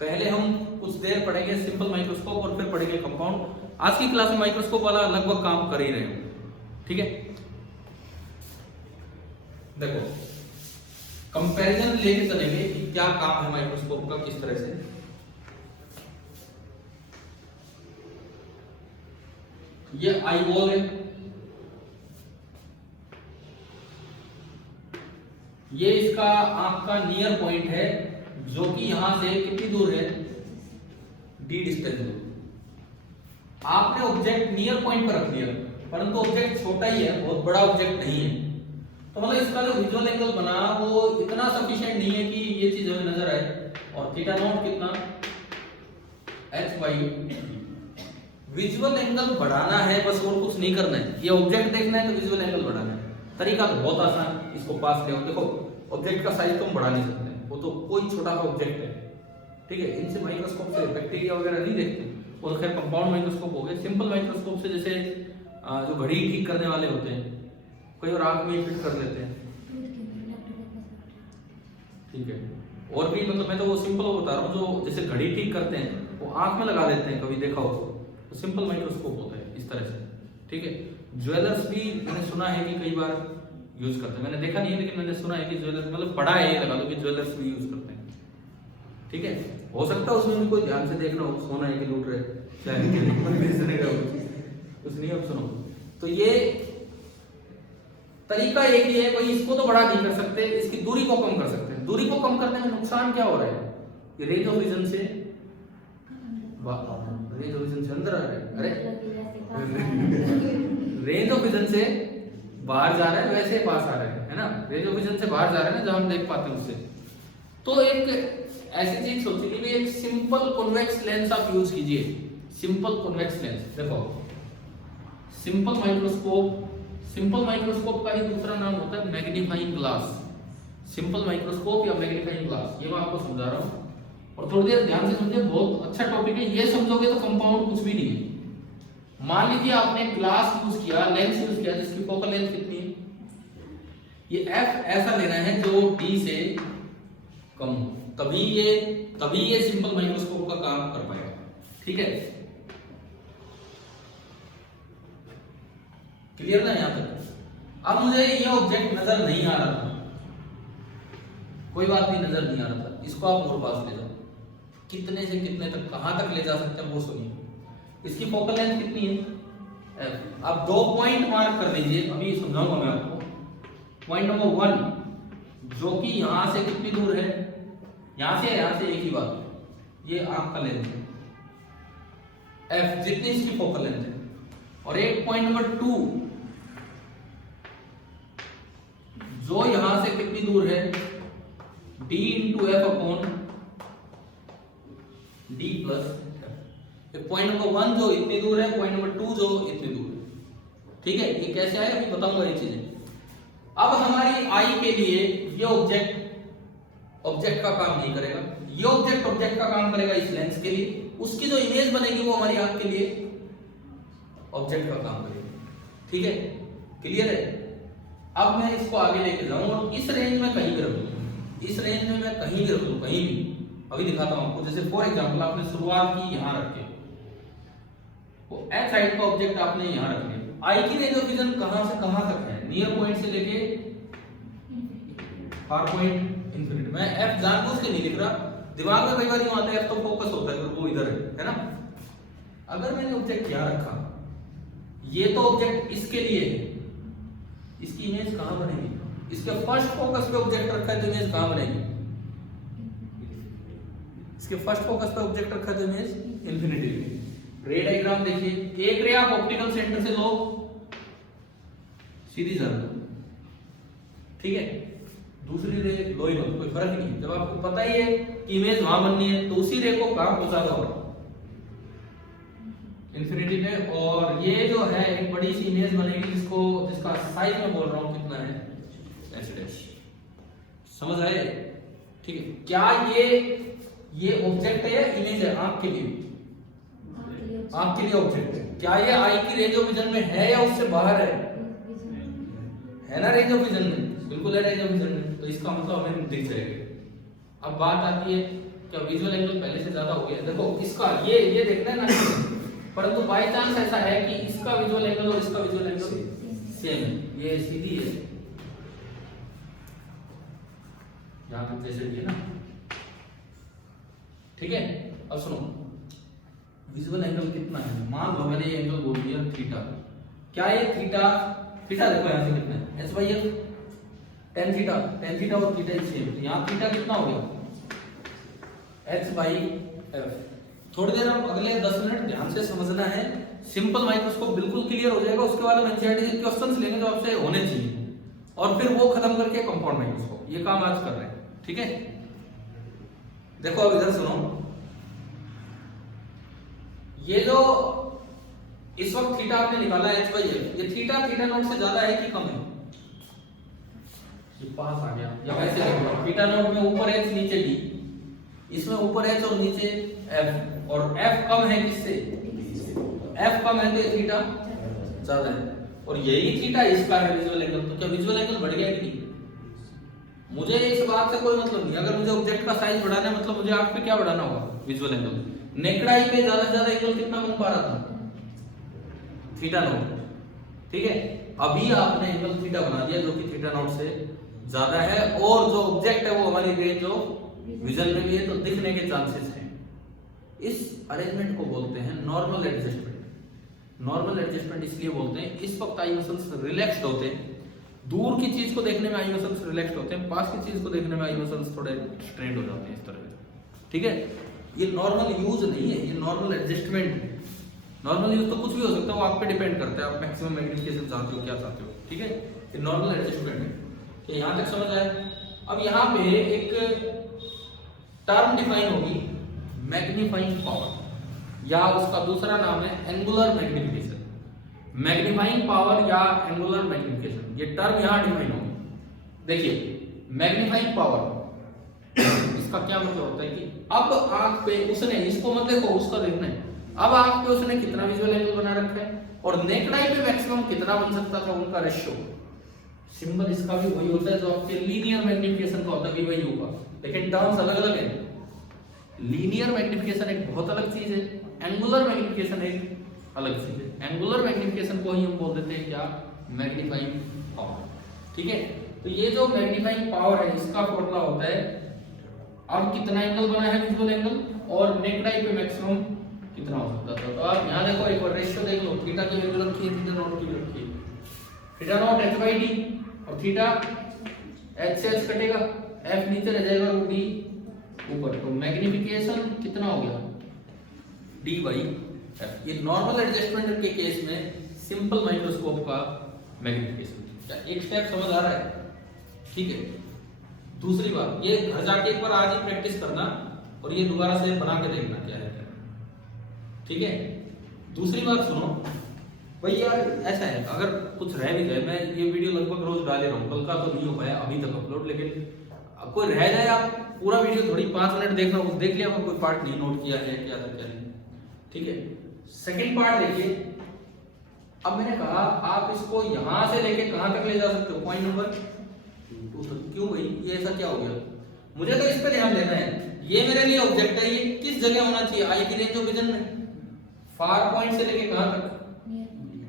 पहले हम कुछ देर पढ़ेंगे सिंपल माइक्रोस्कोप और फिर पढ़ेंगे कंपाउंड। आज की क्लास में माइक्रोस्कोप वाला लगभग काम कर ही रहे हैं, ठीक है, देखो कंपैरिजन लेके चलेंगे कि क्या काम है माइक्रोस्कोप का, किस तरह से। ये आईबॉल है, ये इसका आंख का नियर पॉइंट है, जो कि यहां से कितनी दूर है, डी डिस्टेंस दूर। आपने ऑब्जेक्ट नियर पॉइंट पर रख दिया, परंतु ऑब्जेक्ट छोटा ही है, बहुत बड़ा ऑब्जेक्ट नहीं है, तो मतलब इसका जो विजुअल एंगल बना वो इतना सफिशिएंट नहीं है कि ये चीज हमें नजर आए। और थीटा नॉट कितना, h/d। विजुअल एंगल बढ़ाना है बस, और कुछ नहीं करना है। ये ऑब्जेक्ट देखना है तो विजुअल एंगल बढ़ाना है, तरीका तो बहुत आसान, इसको पास ले। देखो ऑब्जेक्ट का साइज तो हम बढ़ा नहीं सकते, वो तो कोई छोटा सा ऑब्जेक्ट है, ठीक है। इनसे माइक्रोस्कोप से बैक्टीरिया वगैरह नहीं देखते, और खैर कंपाउंड माइक्रोस्कोप हो गए। सिंपल माइक्रोस्कोप से जैसे जो घड़ी ठीक करने वाले होते हैं, कोई और आंख में फिट कर लेते हैं, ठीक है। और भी मतलब मैं तो वो सिंपल बता रहा हूँ, जो जैसे घड़ी ठीक करते हैं वो आंख में लगा देते हैं, कभी देखा हो तो सिंपल माइक्रोस्कोप होता है इस तरह से, ठीक है। ज्वेलर्स भी मैंने सुना है कि कई बार यूज करते हैं, मैंने देखा नहीं है लेकिन मैंने सुना है कि ज्वेलर्स, मतलब पढ़ा है, ये लगा लो कि ज्वेलर्स भी यूज करते हैं, ठीक है। हो सकता है उसमें भी कोई ध्यान से देखना हो, सोना है कि लूट रहे, कुछ नहीं, अब सुनो। तो ये तरीका एक ही है, कोई इसको तो बड़ा नहीं कर सकते, इसकी दूरी को कम कर सकते हैं। दूरी को कम करने में नुकसान क्या हो रहा है, ये रेंज ऑफ विजन से अंदर आ रहा है, अरे रेंज ऑफ विजन से बाहर जा रहा है, वैसे पास आ रहा है ना। रेंज ऑफ विजन से बाहर जा रहा है ना, जब हम देख पाते हैं उससे। तो एक ऐसी चीज सोचिए कि एक सिंपल कॉन्वेक्स लेंस आप यूज कीजिए, सिंपल कॉन्वेक्स लेंस। देखो सिंपल माइक्रोस्कोप का ही दूसरा नाम होता है मैग्नीफाइंग ग्लास। सिंपल माइक्रोस्कोप या मैग्नीफाइंग ग्लास, ये मैं आपको समझा रहा हूँ, और थोड़ी देर ध्यान से समझिए, बहुत अच्छा टॉपिक है। ये समझोगे तो कंपाउंड कुछ भी नहीं है। मान लीजिए आपने ग्लास यूज किया, लेंस यूज किया, जिसकी फोकल लेंथ कितनी है, ये f ऐसा लेना है जो d से कम हो, तभी ये सिंपल माइक्रोस्कोप का काम कर पाएगा, ठीक है। क्लियर ना यहाँ तक। अब मुझे ये ऑब्जेक्ट नजर नहीं आ रहा था, कोई बात नहीं, नजर नहीं आ रहा था, इसको आप और पास ले जाओ, कितने से कितने तक, कहां तक ले जा सकते हैं वो सुनिए। इसकी फोकल लेंथ कितनी है, आप 2 पॉइंट मार्क कर दीजिए, अभी समझाऊंगा मैं आपको। पॉइंट नंबर 1 जो कि यहां से कितनी दूर है, यहां से एक ही बात, ये आंख का लेंथ है f, जितनी इसकी फोकल लेंथ है। और एक पॉइंट नंबर 2 जो यहां से कितनी दूर है, d into F upon d plus. Point number 1 जो इतनी दूर है, पॉइंट नंबर 2 जो इतनी दूर है, ठीक है। ये कैसे आया अभी बताऊंगा ये चीजें। अब हमारी आई के लिए ये ऑब्जेक्ट का काम नहीं करेगा, ये ऑब्जेक्ट का काम करेगा इस लेंस के लिए, उसकी जो इमेज बनेगी वो हमारी आंख के लिए ऑब्जेक्ट का काम करेगी, ठीक है। क्लियर है। अब मैं इसको आगे लेके जाऊं और इस रेंज में कहीं भी रखूं, इस रेंज में मैं कहीं भी रख दूं, कहीं भी, अभी दिखाता हूं आपको। जैसे फॉर एग्जांपल आपने शुरुआत की यहां रख के, वो एच साइड का ऑब्जेक्ट आपने यहां रख दिया। आई की रेंज ऑफ विजन कहां से कहां तक है, नियर पॉइंट से लेके फार पॉइंट इंफिनिटी। मैं एफ जानबूझ के नहीं लिख रहा, दिमाग में कई बार यूं आता है एफ तो फोकस होता है, वो इधर है ना। अगर मैंने ऑब्जेक्ट यहां रखा, ये तो ऑब्जेक्ट इसके लिए है, इसकी इमेज कहां बनेगी, इसके फर्स्ट फोकस पे ऑब्जेक्ट रखा है तो इमेज कहां बनेगी, इसके फर्स्ट फोकस पे ऑब्जेक्ट रखा है तो इमेज इंफिनिटी में। रे डायग्राम देखिए, एक रे आप ऑप्टिकल सेंटर से लो, सीधी जा रही, ठीक है। दूसरी रे लो ही लो, कोई फर्क नहीं। जब आपको पता ही है कि इमेज वहां बननी है तो उसी रे को कहां पहुंचा दो, इंफिनिटी में। और ये जो है एक बड़ी सी इमेज बनेगी जिसका साइज मैं बोल रहा हूं कितना है, ऐसे डैश, समझ आए, ठीक है। क्या ये ऑब्जेक्ट है या इमेज है आंख के लिए, आंख के लिए ऑब्जेक्ट है। क्या ये आई की रेंज ऑफ विजन में है या उससे बाहर है ना, रेंज ऑफ विजन में, बिल्कुल है रेंज ऑफ विजन में, तो इसका मतलब हमें दिख जाएगा। अब बात आती है क्या विजुअल एंगल पहले से ज्यादा हो गया, देखो इसका ये देखना है ना, परंतु बाय चांस ऐसा है कि इसका विजुअल एंगल और इसका विजुअल एंगल सेम है, ये सीधी है, यहाँ पे जैसे भी है ना, ठीक है। अब सुनो, विजुअल एंगल कितना है, मान लो मैंने ये एंगल बोल दिया थीटा, क्या ये थीटा, थीटा देखो यहाँ से कितना है, H by F, tan theta और थीटा सेम, तो यहाँ थीटा कितना हो गया एच बाई एफ। थोड़ी देर हम अगले 10 मिनट ध्यान से समझना है, सिंपल माइक्रोस्कोप बिल्कुल क्लियर हो जाएगा, उसके बाद हम एनसीईआरटी के क्वेश्चंस लेंगे जो आपसे होने चाहिए, और फिर वो खत्म करके कंपाउंड माइक्रोस्कोप, ये काम आज कर रहे हैं, ठीक है। देखो अब इधर सुनो, ये जो इस वक्त थीटा आपने निकाला एच बाई एफ, ये थीटा नॉट से ज्यादा है कि कम है, ये पास आ गया, या वैसे देखो थीटा नॉट में ऊपर एच नीचे डी, इसमें ऊपर एच और नीचे एफ, और एफ कम है किससे, एफ कम है तो ये थीटा ज्यादा है, और यही थीटा इसका है विजुअल एंगल, तो क्या विजुअल एंगल बढ़ गया कि नहीं। मुझे इस बात से कोई मतलब नहीं, अगर मुझे ऑब्जेक्ट का साइज बढ़ाना है मतलब मुझे आंख पे क्या बढ़ाना होगा, विजुअल एंगल। नेकेड आई पे ज्यादा से ज्यादा एंगल कितना बन पा रहा था, थीटा नॉट, ठीक है। अभी आपने एंगल थीटा बना दिया जो कि थीटा नॉट से ज्यादा है, और जो ऑब्जेक्ट है वो हमारी रेंज ऑफ विजन में भी है, तो दिखने के चांसेस हैं। इस अरेंजमेंट को बोलते हैं नॉर्मल एडजस्टमेंट। नॉर्मल एडजस्टमेंट इसलिए बोलते हैं, इस वक्त आई मसल्स रिलैक्स्ड होते हैं, दूर की चीज को देखने में आई मसल्स रिलैक्स्ड होते हैं, पास की चीज को देखने में आई मसल्स थोड़े स्ट्रेन्ड हो जाते हैं, इस तरह से, ठीक है। ये नॉर्मल यूज नहीं है, ये नॉर्मल एडजस्टमेंट है। नॉर्मल यूज तो कुछ भी हो सकता है, वो आप पे डिपेंड करता है, आप मैक्सिमम मैग्निफिकेशन चाहते हो, क्या चाहते हो, ठीक है। ये नॉर्मल एडजस्टमेंट है, तो यहाँ तक समझ आया। अब यहाँ पे एक टर्म डिफाइन होगी, मैग्नीफाइंग पावर, या उसका दूसरा नाम है एंगुलर मैग्निफिकेशन। मैग्नीफाइंग पावर या एंगुलर मैग्निफिकेशन, ये टर्म यहाँ डिफाइन होगी। देखिए मैग्नीफाइंग पावर, इसका क्या मतलब होता है कि अब आंख पे उसने, इसको मत देखो उसका देखना है, अब आंख पे उसने कितना विजुअल एंगल बना रखा है, और नेकेड आई पे मैक्सिमम कितना बन सकता था, उनका रेशियो। सिंबल इसका भी वही होता है जो आपके लीनियर मैग्निफिकेशन का होता है, वही होगा, लेकिन टर्म्स अलग अलग है। लीनियर मैग्निफिकेशन एक बहुत अलग चीज है, एंगुलर मैग्निफिकेशन एक अलग चीज है। एंगुलर मैग्निफिकेशन को ही हम बोल देते हैं क्या, मैग्नीफाइंग पावर, ठीक है। तो ये जो मैग्नीफाइंग पावर है, इसका फॉर्मूला होता है अब कितना एंगल बना है विजुअल एंगल, और नेकेड आई पे मैक्सिमम कितना हो सकता था। तो आप यहाँ देखो, एक बार रेशियो देख लो, थीटा की वैल्यू रखी है, थीटा नॉट की भी रखी है, theta naught H by D, और थीटा एच से एच कटेगा, एफ नीचे रह जाएगा और डी ऊपर, तो मैग्निफिकेशन कितना हो गया, डी बाई एफ। ये नॉर्मल एडजस्टमेंट के केस में सिंपल माइक्रोस्कोप का मैग्निफिकेशन। क्या एक स्टेप समझ आ रहा है, ठीक है। दूसरी बात, ये घर जाके एक बार आज ही प्रैक्टिस करना, और ये दोबारा से बना के देखना क्या है, ठीक है। दूसरी बात सुनो भैया, ऐसा है अगर कुछ रह भी गए, मैं ये वीडियो लगभग रोज डाले रहा हूँ, कल का तो नहीं हो पाया अभी तक अपलोड, लेकिन अब कोई रह जाए, आप पूरा वीडियो थोड़ी 5 मिनट देखना, कुछ देख लिया, कोई पार्ट नहीं नोट किया है, क्या था क्या नहीं, ठीक है। सेकंड पार्ट देखिए, अब मैंने कहा आप इसको यहां से लेके कहां तक ले जा सकते हो, पॉइंट नंबर 2 तक। क्यों भाई, ये ऐसा क्या हो गया, मुझे तो इस पे ध्यान देना है, ये मेरे लिए ऑब्जेक्ट है, ये किस जगह होना चाहिए, आई की रेंज ऑफ विजन में, फार पॉइंट से लेके कहां तक,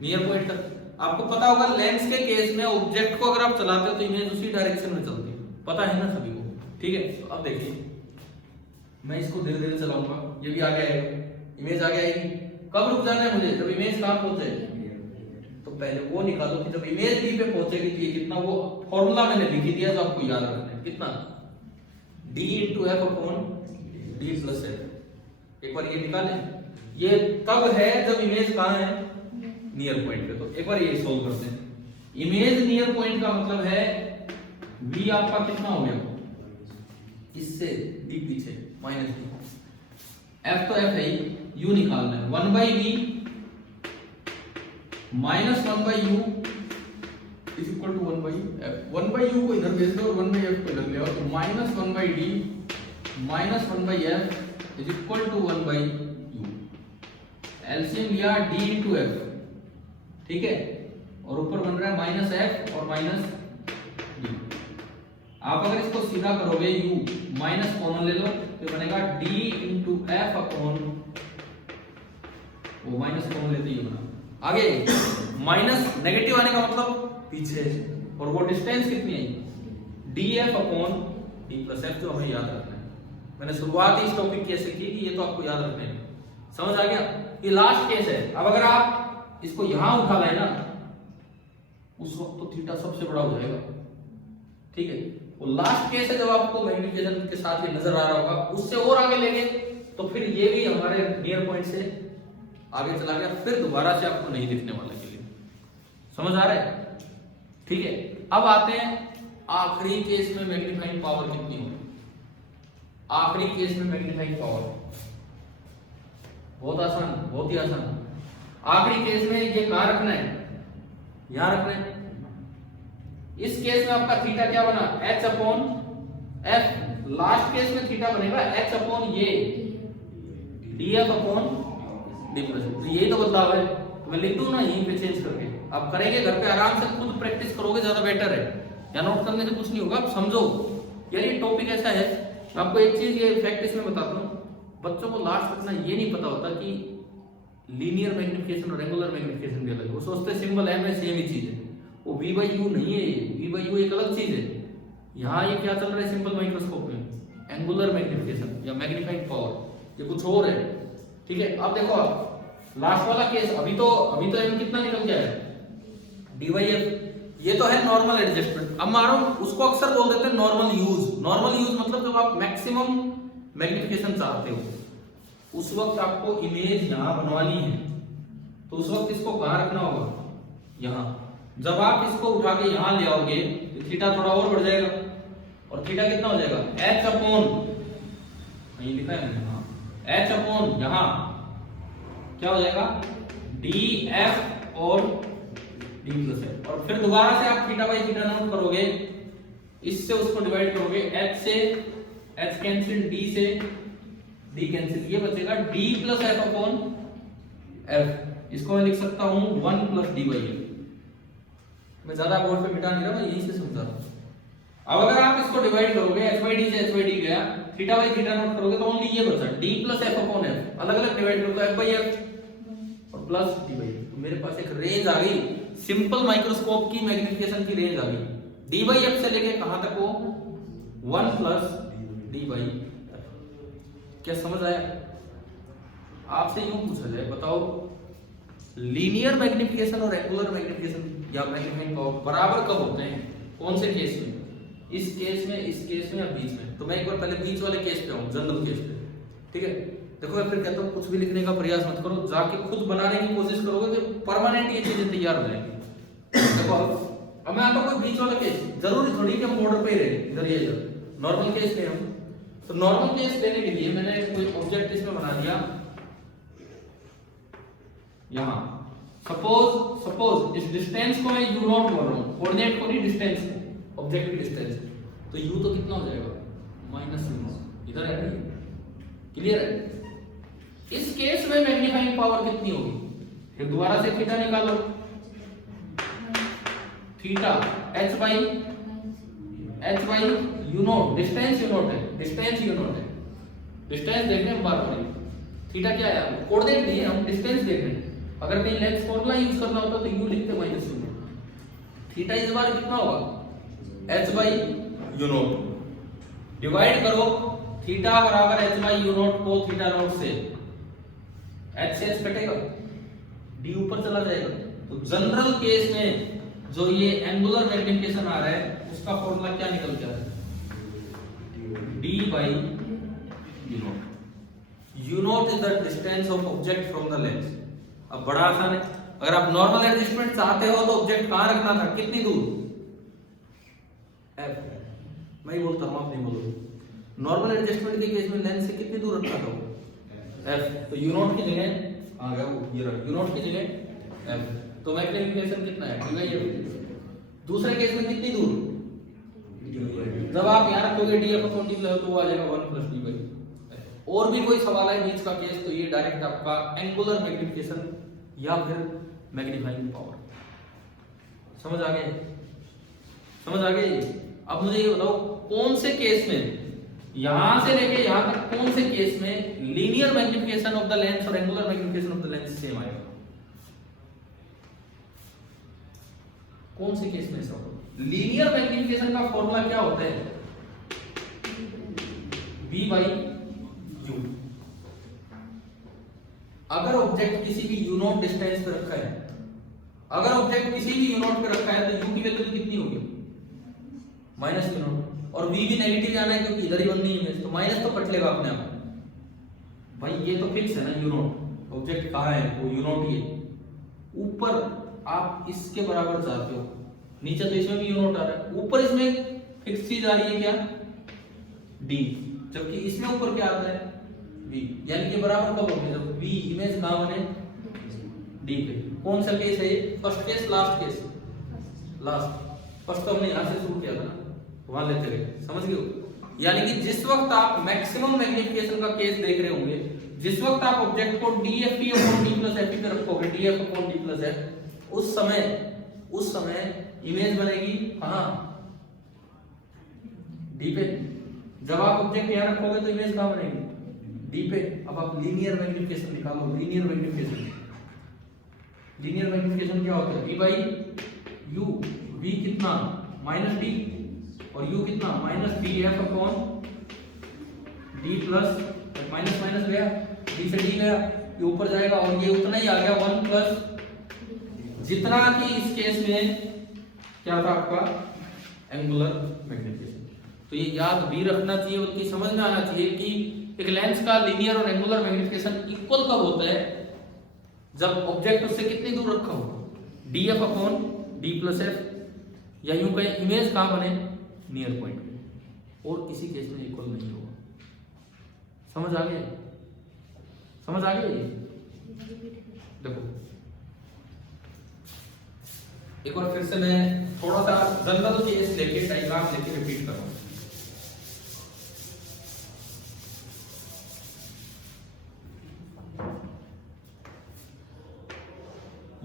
नियर पॉइंट तक। आपको पता होगा लेंस के केस में ऑब्जेक्ट को अगर आप चलाते हो तो इमेज उसी डायरेक्शन में चलती है, पता है ना सभी को, ठीक है। तो अब देखिए, मैं इसको धीरे धीरे चलाऊंगा, ये भी आगे आएगा, इमेज आगे आएगी, कब रुक जाना है मुझे, जब इमेज कहां पहुंचे, तो पहले वो निकालो कि जब इमेज डी पे पहुंचेगी तो ये कितना, वो फॉर्मूला मैंने लिख दिया जो आपको याद रखना है, कितना, d into f upon d plus f। एक बार ये निकालें, ये तब है जब इमेज कहां है, नियर पॉइंट पे। तो एक बार ये सॉल्व करते हैं। इमेज नियर पॉइंट का मतलब है v आपका कितना हो गया, इससे d पीछे माइनस d, f तो f है, u निकालना है, 1 by v minus 1 by u is equal to 1 by f। 1 by u को इधर भेज दो और 1 by f को इधर ले आओ, तो minus 1 by d minus 1 by f is equal to 1 by u। LCM लिया d into f, ठीक है, और ऊपर बन रहा है माइनस f और माइनस d। आप अगर इसको सीधा करोगे, u माइनस कॉमन ले लो, तो बनेगा d into f अपॉन, वो माइनस कॉमन लेते ही बना, आगे माइनस नेगेटिव आने का मतलब पीछे, और वो डिस्टेंस कितनी है df upon d plus f, जो हमें याद रखना है। मैंने शुरुआत ही इस टॉपिक की ऐसे की कि ये तो आपको याद रखना है। समझ आ गया? ये लास्ट केस है। अब अगर आप इसको यहां उठा लाए ना, उस वक्त तो थीटा सबसे बड़ा हो जाएगा, ठीक है। वो लास्ट केस है जब आपको मैग्निफिकेशन के साथ ये नजर आ रहा होगा। उससे और आगे ले गए तो फिर ये भी हमारे नियर पॉइंट से आगे चला गया, फिर दोबारा से आपको नहीं दिखने वाला के लिए। समझ आ रहा है? ठीक है। अब आते हैं आखिरी केस में मैग्नीफाइंग पावर कितनी होगी। आखिरी केस में मैग्नीफाइंग पावर बहुत आसान, बहुत ही आसान। आखिरी केस में ये कहां रखना है, यहां रखना है। इस केस में आपका थीटा क्या बना, h upon f। Last case में थीटा बनेगा h अपॉन ये df अपॉन d प्लस। तो यही तो बदलाव है, तो मैं लिख दूं ना यहीं पे चेंज करके। आप करेंगे घर पे आराम से, खुद प्रैक्टिस करोगे ज्यादा बेटर है। या नोट करने से कुछ नहीं होगा, आप समझो यार ये टॉपिक ऐसा है। मैं आपको एक चीज ये फैक्ट इसमें बताता हूँ, बच्चों को लास्ट तक ना ये नहीं पता होता कि लीनियर मैग्निफिकेशन और रेगुलर मैग्निफिकेशन भी अलग है। वो सोचते सिंबल m है, सेम ही चीज है। वो v बाई यू नहीं है, v बाई यू एक अलग चीज है। यहाँ ये क्या चल रहा है सिंपल माइक्रोस्कोप में, एंगुलर मैग्निफिकेशन या मैग्नीफाइंग पावर, ये कुछ और है, ठीक है। अब देखो आप लास्ट वाला केस, अभी तो m कितना निकल गया है dy f, ये तो है नॉर्मल एडजस्टमेंट। अब मानो उसको अक्सर बोल देते हैं नॉर्मल यूज। नॉर्मल यूज मतलब जब आप मैक्सिमम मैग्निफिकेशन चाहते हो, उस वक्त आपको इमेज यहां बनवानी है, तो उस वक्त इसको कहां रखना होगा, यहां। जब आप इसको उठा के यहां ले आओगे तो थीटा थोड़ा और बढ़ जाएगा, और थीटा कितना हो जाएगा h अपॉन, यही लिखा है मैंने, हाँ h अपॉन यहां क्या हो जाएगा df और d प्लस है। और फिर दोबारा से आप थीटा बाई थीटा नोट करोगे, इससे उसको डिवाइड करोगे, h से h कैंसिल, d से d कैंसिल, ये बचेगा d plus f upon f। इसको मैं लिख सकता हूं 1 प्लस d बाई f। मैं ज्यादा बोर्ड पे मिटा नहीं रहा, मैं यहीं से समझा रहा हूं। अब अगर आप इसको डिवाइड करोगे, h बाई d से h बाई d गया, थीटा बाई थीटा नोट करोगे तो ओनली ये बचा d plus f upon f। अलग अलग डिवाइड करोगे f बाई f और प्लस d बाई f, तो मेरे पास एक रेंज आ गई, सिंपल माइक्रोस्कोप की मैग्निफिकेशन की रेंज आ गई। d बाई f से लेके कहां तक हो, 1 प्लस d बाई f। क्या समझ आया? आपसे यूं पूछा जाए, बताओ लीनियर मैग्निफिकेशन और एंगुलर मैग्निफिकेशन या मैग्नीफाइंग पावर बराबर कब होते हैं, कौन से केस में? इस केस में, इस केस में या बीच में? तो मैं एक बार पहले बीच वाले केस पे आऊं, जनरल केस पे, ठीक है। देखो मैं फिर कहता हूं कुछ भी लिखने का प्रयास मत करो, जाके खुद बनाने की कोशिश करोगे तो परमानेंट ये चीजें तैयार हो जाएंगी। देखो अब मैं आता हूं बीच वाला केस, जरूरी थोड़ी कि हम बॉर्डर पे ही रहे, इधर ये इधर नॉर्मल केस ले हम। तो नॉर्मल केस लेने के लिए मैंने कोई ऑब्जेक्ट इसमें बना दिया यहां। सपोज इस डिस्टेंस को मैं u नॉट बोल रहा हूं, कोऑर्डिनेट को नहीं, डिस्टेंस को, ऑब्जेक्ट की डिस्टेंस। तो u तो कितना हो जाएगा माइनस u नॉट, इधर है नहीं, क्लियर है? इस केस में मैग्नीफाइंग पावर कितनी होगी, फिर दोबारा से थीटा निकालो, theta h by u not, distance u not है, डिस्टेंस u नॉट है, डिस्टेंस देखने हम बात करें। थीटा क्या है, कोऑर्डिनेट नहीं है, हम डिस्टेंस देख रहे हैं। अगर कहीं लेंथ फॉर्मूला यूज करना होता तो u लिखते माइनस u। थीटा इस बार कितना होगा h by u not, divide करो थीटा बराबर h बाई u नॉट को थीटा नॉट से, h से h कटेगा, d ऊपर चला जाएगा। तो जनरल केस में जो ये एंगुलर मैग्निफिकेशन आ रहा है उसका फॉर्मूला क्या निकल के आ रहा है, d by u not. u not is the distance of object from the lens. अब बड़ा आसान है, अगर आप नॉर्मल एडजस्टमेंट चाहते हो तो ऑब्जेक्ट कहां रखना था, कितनी दूर, f। मैं ही बोलता हूं, आप नहीं बोलो। नॉर्मल एडजस्टमेंट के केस में लेंस से कितनी दूर रखना था, f। तो u नॉट की जगह आ गया वो, ये रहा u नॉट की जगह f। तो मैग्निफिकेशन कितना है, d बाई f। दूसरे केस में कितनी दूर, जब आप यहां रखोगे df अपॉन d तो वो आ जाएगा 1 प्लस d बाई। और भी कोई सवाल है बीच का केस, तो ये डायरेक्ट आपका एंगुलर मैग्निफिकेशन या फिर मैग्नीफाइंग पावर। समझ आ गए, समझ आ गए? अब मुझे ये बताओ कौन से केस में, यहां से लेके यहां तक कौन से केस में linear magnification of the lens और angular magnification of the lens same आएगा? कौन से केस में ऐसा होगा? लीनियर मैग्निफिकेशन का फॉर्मूला क्या होता है? V by U। अगर ऑब्जेक्ट किसी भी u नॉट डिस्टेंस पे रखा है, अगर ऑब्जेक्ट किसी भी u नॉट पे रखा है तो u की वैल्यू कितनी होगी? Minus u not. और v भी नेगेटिव आना है क्योंकि इधर ही बननी है, तो माइनस तो कट लेगा अपने आप। भाई ये तो फिक्स है ना u नॉट, ऑब्जेक्ट कहाँ है वो u नॉट ही है। ऊपर आप इसके बराबर चाहते हो, नीचे तो इसमें भी u नॉट आ रहा है, ऊपर इसमें फिक्स चीज आ रही है क्या? d, जबकि इसमें ऊपर क्या आता है? v, यानी कि बराबर कब होंगे? जब v इमेज कहां बने? d पे। कौन सा केस है ये? First case, last case? Last. First तो हमने यहां से शुरू किया था ना, वहां लेते गए, समझ गए हो? यानी कि जिस वक्त आप मैक्सिमम मैग्निफिकेशन का केस देख रहे होंगे, जिस वक्त आप ऑब्जेक्ट को dft upon d plus f पे रखोगे, df upon d plus f, उस समय इमेज बनेगी कहां? d पे। जब आप ऑब्जेक्ट यहां रखोगे तो इमेज कहां बनेगी? d पे। अब आप लीनियर मैग्निफिकेशन निकालो। लीनियर मैग्निफिकेशन, लीनियर मैग्निफिकेशन क्या होता है? v by u। v कितना? माइनस d, और u कितना? Minus df upon d plus minus minus गया, d से d गया, ये ऊपर जाएगा और ये उतना ही आ गया 1 प्लस जितना कि इस केस में क्या था आपका? Angular magnification. तो ये याद भी रखना चाहिए, उनकी समझ में आना चाहिए कि एक लेंस का लीनियर और एंगुलर मैग्निफिकेशन इक्वल कब होता है? जब ऑब्जेक्ट उससे कितनी दूर रखा हो? df upon d plus f, या यूं कहें इमेज कहां बने? नियर पॉइंट पे। और किसी केस में इक्वल नहीं होगा। समझ आ गया? समझ आ गया? देखो एक बार फिर से मैं थोड़ा सा जनरल केस लेके डायग्राम लेके रिपीट कर रहा हूं।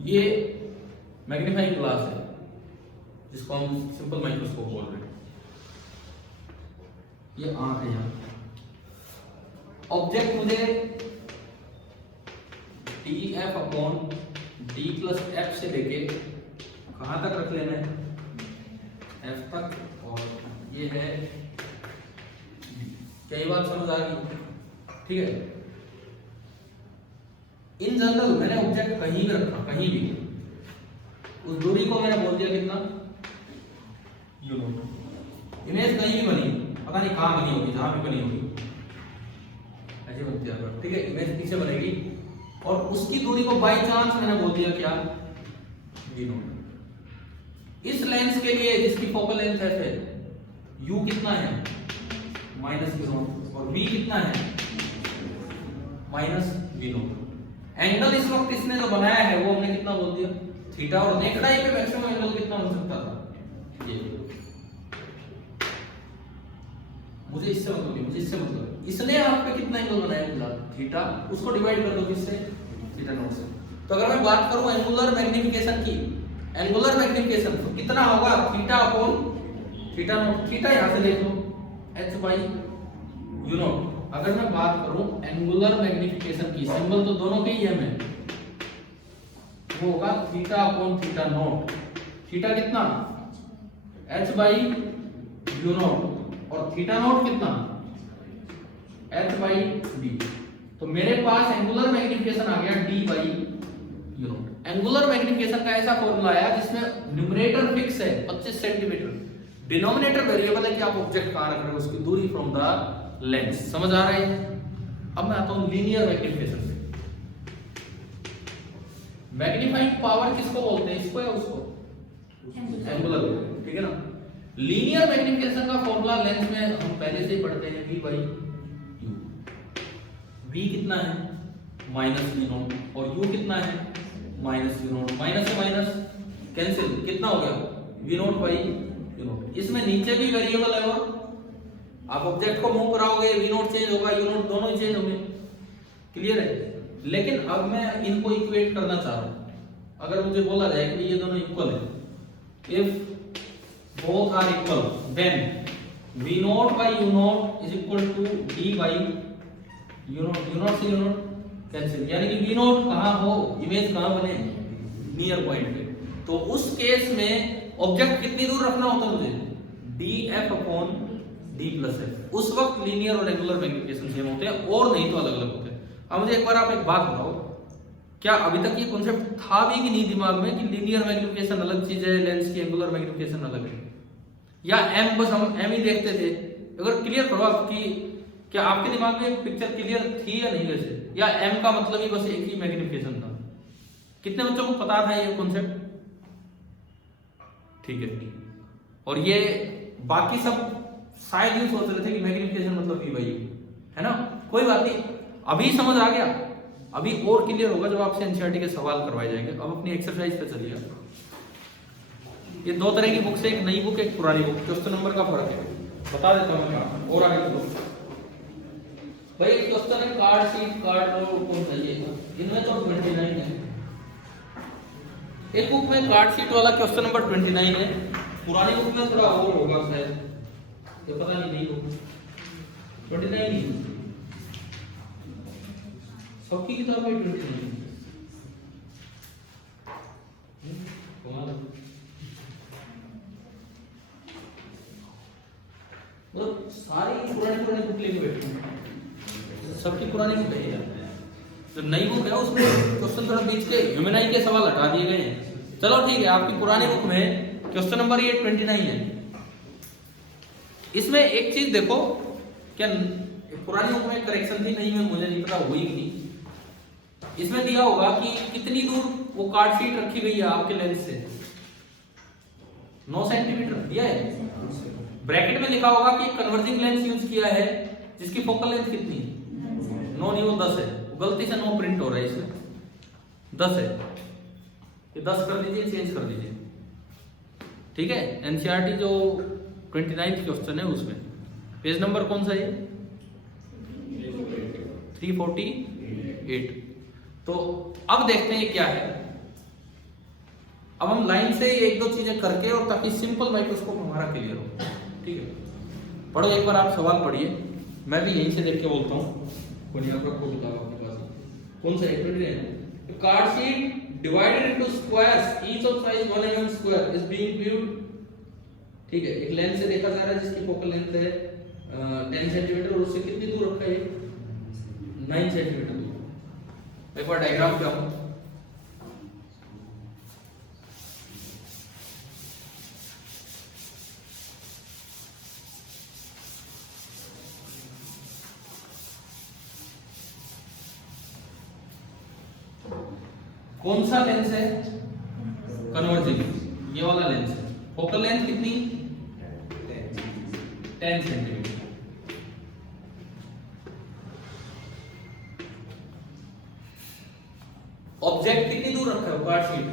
ये मैग्नीफाइंग ग्लास है जिसको हम सिंपल माइक्रोस्कोप बोल रहे हैं। ये आंख है यहाँ। ऑब्जेक्ट मुझे df upon d plus f से लेके कहां तक रख लेना है? f तक, और ये है क्या? ये बात समझ आ गई? ठीक है। इन जनरल मैंने ऑब्जेक्ट कहीं भी रखा, कहीं भी, उस दूरी को मैंने बोल दिया कितना? u not. इमेज कहीं भी बनी, पता नहीं कहां बनी होगी, जहां भी बनी होगी ऐसे बनती है, ठीक है। इमेज पीछे बनेगी और उसकी दूरी को बाय चांस मैंने बोल दिया क्या? v not. इस लेंस के लिए जिसकी फोकल लेंथ है u कितना है? माइनस v नॉट, और v कितना है? Minus v not. एंगल इस वक्त इसने जो बनाया है वो हमने कितना बोल दिया? थीटा। और नेक्ड आई पे मैक्सिमम एंगल कितना हो सकता था? ये। मुझे इससे मतलब नहीं, मुझे इससे मतलब इसने आप पे कितना एंगल बनाया? थीटा। उसको डिवाइड कर दो किससे? थीटा नॉट से। तो अगर मैं बात करूं एंगुलर मैग्निफिकेशन की, एंगुलर मैग्निफिकेशन तो कितना होगा? Theta upon theta naught. Theta यहां से ले लो, h बाई u नॉट। अगर मैं बात करूं एंगुलर मैग्निफिकेशन की, सिंबल तो दोनों के ही है, में वो होगा theta upon theta naught. Theta कितना? h बाई u नॉट, और थीटा नॉट कितना? h by d। तो मेरे पास एंगुलर मैग्निफिकेशन आ गया d by u not. Angular magnification का ऐसा फॉर्मूला आया जिसमें न्यूमरेटर फिक्स है 25 सेंटीमीटर, डिनोमिनेटर वेरिएबल है कि आप ऑब्जेक्ट कहां रख रहे हो, उसकी दूरी फ्रॉम द लेंस। समझ आ रहा है? अब मैं आता हूं लीनियर मैग्निफिकेशन पे। मैग्नीफाइंग पावर किसको बोलते हैं? इसको या उसको? एंगुलर, ठीक है ना। लीनियर मैग्निफिकेशन का फॉर्मूला लेंस में हम पहले से ही पढ़ते हैं, v बाई u। v कितना है? माइनस v नॉट, और u कितना है? Minus v not. माइनस से माइनस कैंसिल, कितना हो गया? v not by u not. इसमें नीचे भी वेरिएबल है, और आप ऑब्जेक्ट को मूव कराओगे v नॉट चेंज होगा, u नॉट, दोनों ही चेंज होंगे। क्लियर है? लेकिन अब मैं इनको इक्वेट करना चाह रहा हूं। अगर मुझे बोला जाए कि ये दोनों इक्वल है, if both are equal then v not by u not is equal to d by u not. u not से u नॉट कैंसिल, यानी कि v नॉट कहां हो, इमेज कहां बने? नियर पॉइंट पे। तो उस केस में ऑब्जेक्ट कितनी दूर रखना होता मुझे, D F upon D plus F, उस वक्त लीनियर और एंगुलर मैग्निफिकेशन सेम होते हैं, और नहीं तो अलग अलग होते हैं। अब मुझे एक बार आप एक बात बताओ, क्या अभी तक ये कॉन्सेप्ट था भी कि नहीं दिमाग में कि लीनियर मैग्निफिकेशन अलग चीज है, लेंस की एंगुलर मैग्निफिकेशन अलग है, या एम बस हम एम ही देखते थे? अगर क्लियर करो आपकी, क्या आपके दिमाग में पिक्चर क्लियर थी या नहीं वैसे, या एम का मतलब ही बस एक ही मैग्निफिकेशन था? कितने बच्चों को पता था ये कॉन्सेप्ट? ठीक है, और ये बाकी सब शायद ये सोच रहे थे कि मैग्निफिकेशन मतलब V/U है ना। कोई बात नहीं, अभी समझ आ गया, अभी और क्लियर होगा जब आपसे एनसीईआरटी के सवाल करवाए जाएंगे। अब अपनी एक्सरसाइज पे चलिए। ये दो तरह की बुक्स है, एक नई बुक एक पुरानी बुक, क्वेश्चन नंबर का फर्क है, बता देता हूं मैं और आगे तो भाई क्वेश्चन है कार्ड शीट कार्ड और कौन सा ये, इनमें तो 29 है। एक बुक में कार्ड शीट वाला क्वेश्चन नंबर 29 है, पुरानी बुक में थोड़ा और होगा शायद, ये पता नहीं होगा 29 ही सबकी किताब में 29 मतलब सारी पुरानी बुक लेके बैठे हैं, सबकी पुरानी बुक है यार। जो नई बुक है उसमें क्वेश्चन थोड़ा बीच के ह्यूमनाई के सवाल हटा दिए गए हैं। चलो ठीक है, आपकी पुरानी बुक में क्वेश्चन नंबर ये 29 है। इसमें एक चीज देखो, क्या पुरानी बुक में करेक्शन थी नहीं, में मुझे नहीं पता हुई कि नहीं। इसमें दिया होगा कि कितनी दूर वो कार्ड शीट रखी गई है आपके लेंस से, 9 सेंटीमीटर दिया है। ब्रैकेट में लिखा होगा कि कन्वर्जिंग लेंस यूज किया है जिसकी फोकल लेंथ कितनी है, 9 नहीं वो 10 है, गलती से 9 प्रिंट हो रहा है, इसमें 10 है, ये 10 कर दीजिए, चेंज कर दीजिए। ठीक है, एनसीईआरटी जो 29th क्वेश्चन है उसमें पेज नंबर कौन सा है, 348। तो अब देखते हैं क्या है। अब हम लाइन से एक दो चीजें करके, और ताकि सिंपल माइक्रोस्कोप हमारा क्लियर हो। ठीक है, पढ़ो एक बार, आप सवाल पढ़िए, मैं भी यहीं से देख के बोलता हूँ। कोई आपका कोड किताब आपके पास कौन सा है? Card sheet divided into squares, each of size 1 mm square is being viewed। ठीक है, एक लेंस से देखा जा रहा है जिसकी फोकल लेंथ है 10 सेंटीमीटर, और उससे कितनी दूर रखा है, 9 सेंटीमीटर दूर। एक बार डायग्राम कराऊं। कौन सा लेंस है, कन्वर्जिंग, ये वाला लेंस है। फोकल लेंथ कितनी, 10 सेंटीमीटर। ऑब्जेक्ट कितनी दूर रखा है कार्ड शीट,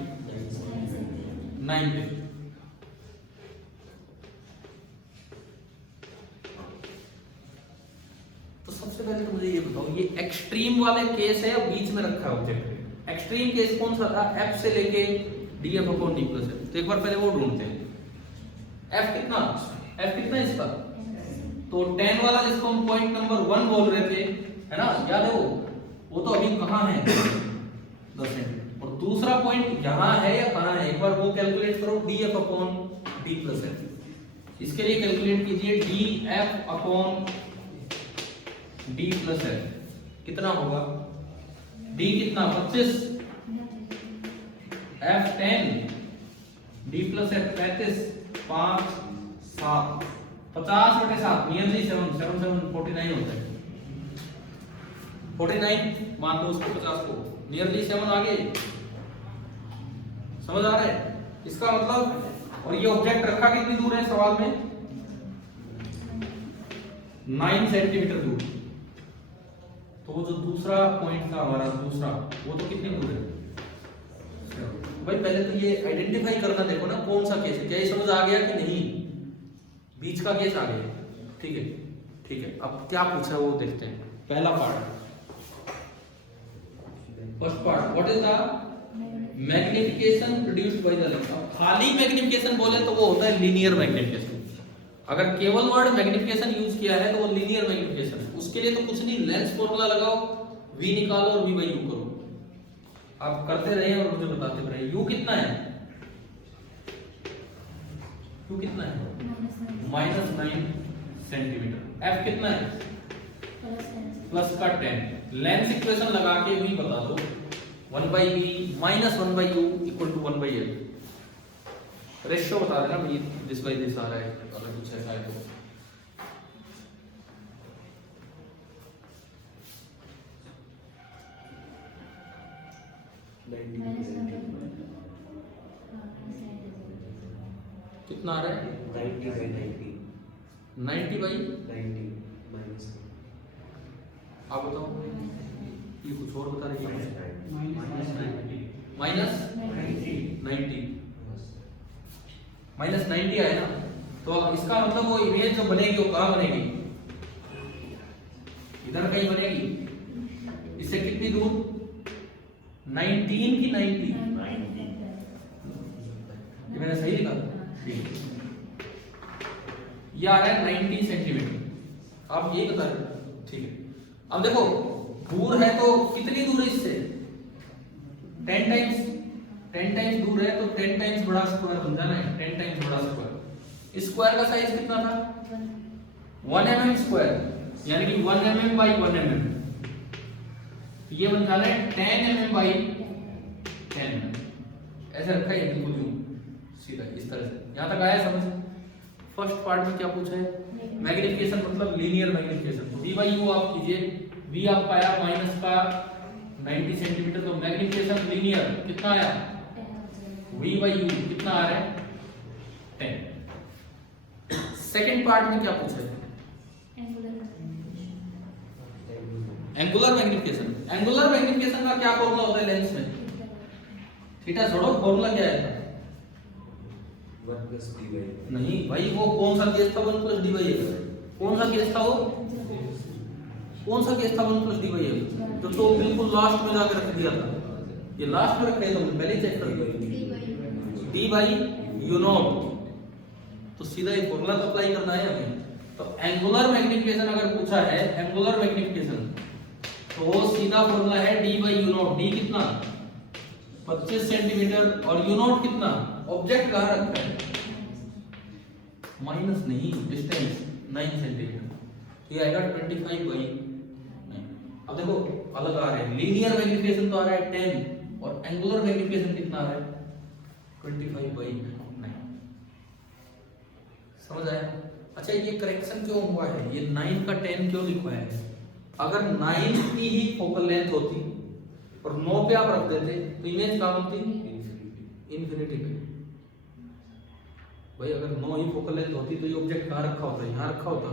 9 पे। तो सबसे पहले तो मुझे ये बताओ, ये एक्सट्रीम वाले केस है या बीच में रखा है ऑब्जेक्ट? एक्सट्रीम केस कौन सा था, एफ से लेके D F upon D plus F. तो एक बार पहले वो ढूंढते हैं, एफ कितना, एफ कितना इसका, तो 10 वाला जिसको हम पॉइंट नंबर 1 बोल रहे थे, है ना, याद है वो तो अभी कहाँ है, 10 सेंटीमीटर। और दूसरा पॉइंट यहाँ है या कहाँ है, एक बार वो कैलकुलेट करो, D F upon D plus F. इसके लिए कैलकुलेट कीजिए, D F upon D plus F कितना होगा, डी कितना 25, F 10, D plus F 35, 5 7, 50/7 nearly 7 7 7 49 होता है। 49 मान लो उसको 50 को, नियरली 7 आगे, समझ आ रहा है इसका मतलब। और ये ऑब्जेक्ट रखा कितनी दूर है सवाल में, 9 सेंटीमीटर दूर। तो वो जो दूसरा पॉइंट था हमारा, दूसरा वो तो कितनी दूर है भाई? पहले तो ये आइडेंटिफाई करना, देखो ना कौन सा केस है, क्या ये समझ आ गया कि नहीं, बीच का केस आ गया। ठीक है, ठीक है, अब क्या पूछा है वो देखते हैं। पहला part, first part, what is the magnification produced by the lens. अब खाली मैग्निफिकेशन बोले तो वो होता है लीनियर मैग्निफिकेशन। अगर केवल वर्ड मैग्निफिकेशन यूज किया है तो वो लीनियर मैग्निफिकेशन है। उसके लिए तो कुछ नहीं, लेंस फॉर्मूला लगाओ, V निकालो और V/U करो। आप करते रहे और मुझे बताते रहे। U कितना है, क्यू कितना है -9 सेंटीमीटर। एफ कितना है प्लस का 10। लेंथ इक्वेशन लगा के भी बता दो 1/b minus 1/u equal to 1/l। Ratio बता देना भाई दिस बाय दिस आ रहा है अगर कुछ ऐसा है तो। कितना आ रहा है 90/90 माइनस आप बताओ ये कुछ और बता रही है -90 आया ना। तो इसका मतलब वो इमेज जो बनेगी वो कहाँ बनेगी इधर कहीं बनेगी। इससे कितनी दूर 19 की 90 ये मैंने सही लिखा ये आ रहा है 90 सेंटीमीटर। आप यही बता रहे ठीक है। अब देखो दूर है तो कितनी दूर है इससे 10 टाइम्स दूर है तो 10 टाइम्स बड़ा स्क्वायर बन जाना है। 10 टाइम्स बड़ा स्क्वायर। स्क्वायर का साइज कितना था 1 mm स्क्वायर यानी कि 1 mm बाई 1 mm। ये बन जाना है 10 mm बाई 10 mm। ऐसे रखा है बिल्कुल यूं सीधा इस तरह से। यहां तक आया समझ। फर्स्ट पार्ट में क्या पूछा है मैग्निफिकेशन मतलब लीनियर मैग्निफिकेशन। तो v बाई u आप कीजिए। v आपका आया माइनस का 90 सेंटीमीटर तो मैग्निफिकेशन लीनियर कितना आया v बाई u कितना आ रहा है 10। सेकंड पार्ट में क्या पूछा है एंगुलर मैग्निफिकेशन। एंगुलर मैग्निफिकेशन का क्या फॉर्मूला होता है लेंस में थीटा छोड़ो फॉर्मूला क्या है 1 + d/। नहीं भाई वो कौन सा केस था 1 + d/f। कौन सा केस था वो कौन सा केस था 1 + d/f जो तो बिल्कुल लास्ट में जाकर रख दिया था। ये लास्ट में रखे तुमने पहले चेक कर लिया d/u0। तो सीधा ये फॉर्मूला तो अप्लाई करना है हमें। तो एंगुलर मैग्निफिकेशन अगर पूछा है एंगुलर मैग्निफिकेशन तो सीधा फॉर्मूला है d/u0। d कितना 25 सेंटीमीटर और u0 कितना ऑब्जेक्ट कहां रखा है माइनस नहीं डिस्टेंस 9 सेंटीमीटर। ये आएगा 25/9। अब देखो अलग आ रहा है लीनियर मैग्निफिकेशन तो आ रहा है 10 और एंगुलर मैग्निफिकेशन कितना आ रहा है 25/9। समझ आया। अच्छा ये करेक्शन क्यों हुआ है ये 9 का 10 क्यों लिखा है। अगर 9 की ही फोकल लेंथ होती और 9 पे आप रख देते तो इमेज कहां बनती इन्फिनिटी पे। भाई अगर 9 ही फोकल लेंथ होती तो ये ऑब्जेक्ट कहां रखा होता यहां रखा होता